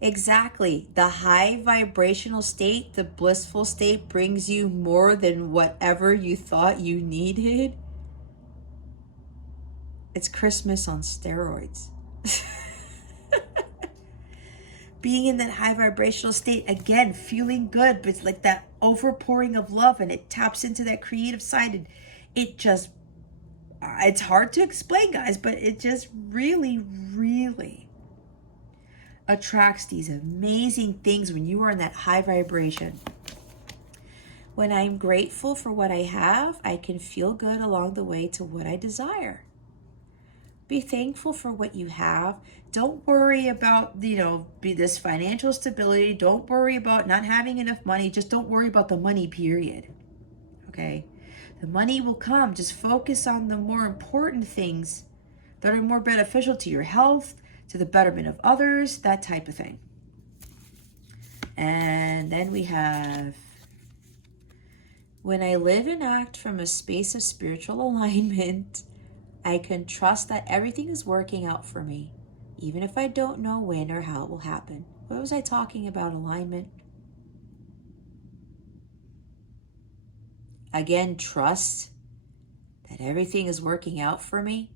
Exactly. The high vibrational state, the blissful state, brings you more than whatever you thought you needed. It's Christmas on steroids. Being in that high vibrational state, again, feeling good, but it's like that overpouring of love, and it taps into that creative side, and it just, it's hard to explain, guys, but it just really, really attracts these amazing things when you are in that high vibration. When I'm grateful for what I have, I can feel good along the way to what I desire. Be thankful for what you have. Don't worry about, this financial stability. Don't worry about not having enough money. Just don't worry about the money, period. Okay? The money will come. Just focus on the more important things that are more beneficial to your health, to the betterment of others, that type of thing. And then we have, when I live and act from a space of spiritual alignment, I can trust that everything is working out for me, even if I don't know when or how it will happen. What was I talking about? Alignment. Again, trust that everything is working out for me,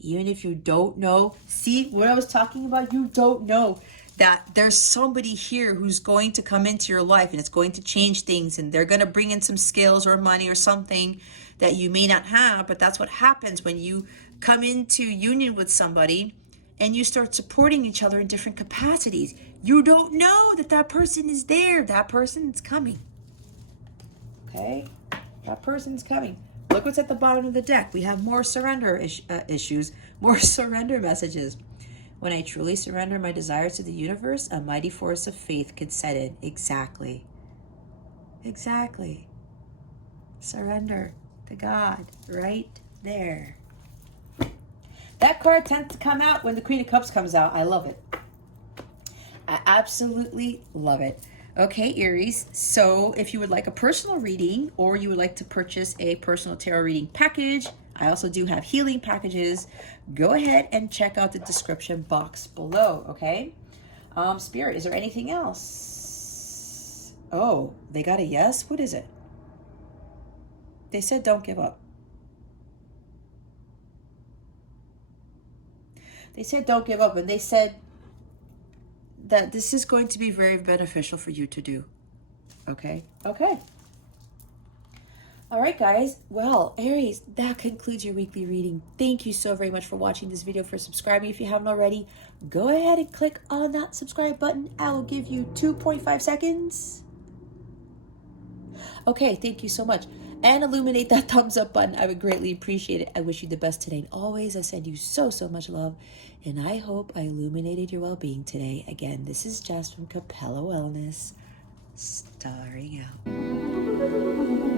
even if you don't know. See what I was talking about? You don't know that there's somebody here who's going to come into your life and it's going to change things, and they're going to bring in some skills or money or something that you may not have. But that's what happens when you come into union with somebody and you start supporting each other in different capacities. You don't know that that person is there. That person's coming. Okay? That person's coming. Look what's at the bottom of the deck. We have more surrender issues, more surrender messages. When I truly surrender my desires to the universe, a mighty force of faith can set in. Exactly. Exactly. Surrender to God right there. That card tends to come out when the Queen of Cups comes out. I love it. I absolutely love it. Okay, Aries, so if you would like a personal reading or you would like to purchase a personal tarot reading package, I also do have healing packages. Go ahead and check out the description box below, okay? Spirit, is there anything else? Oh, they got a yes? What is it? They said don't give up. They said don't give up, and they said that this is going to be very beneficial for you to do. Okay? Okay. All right, guys. Well, Aries, that concludes your weekly reading. Thank you so very much for watching this video, for subscribing. If you haven't already, go ahead and click on that subscribe button. I will give you 2.5 seconds. Okay, thank you so much. And illuminate that thumbs up button. I would greatly appreciate it. I wish you the best today. And always, I send you so, so much love. And I hope I illuminated your well-being today. Again, this is Jess from Capella Wellness, starring out.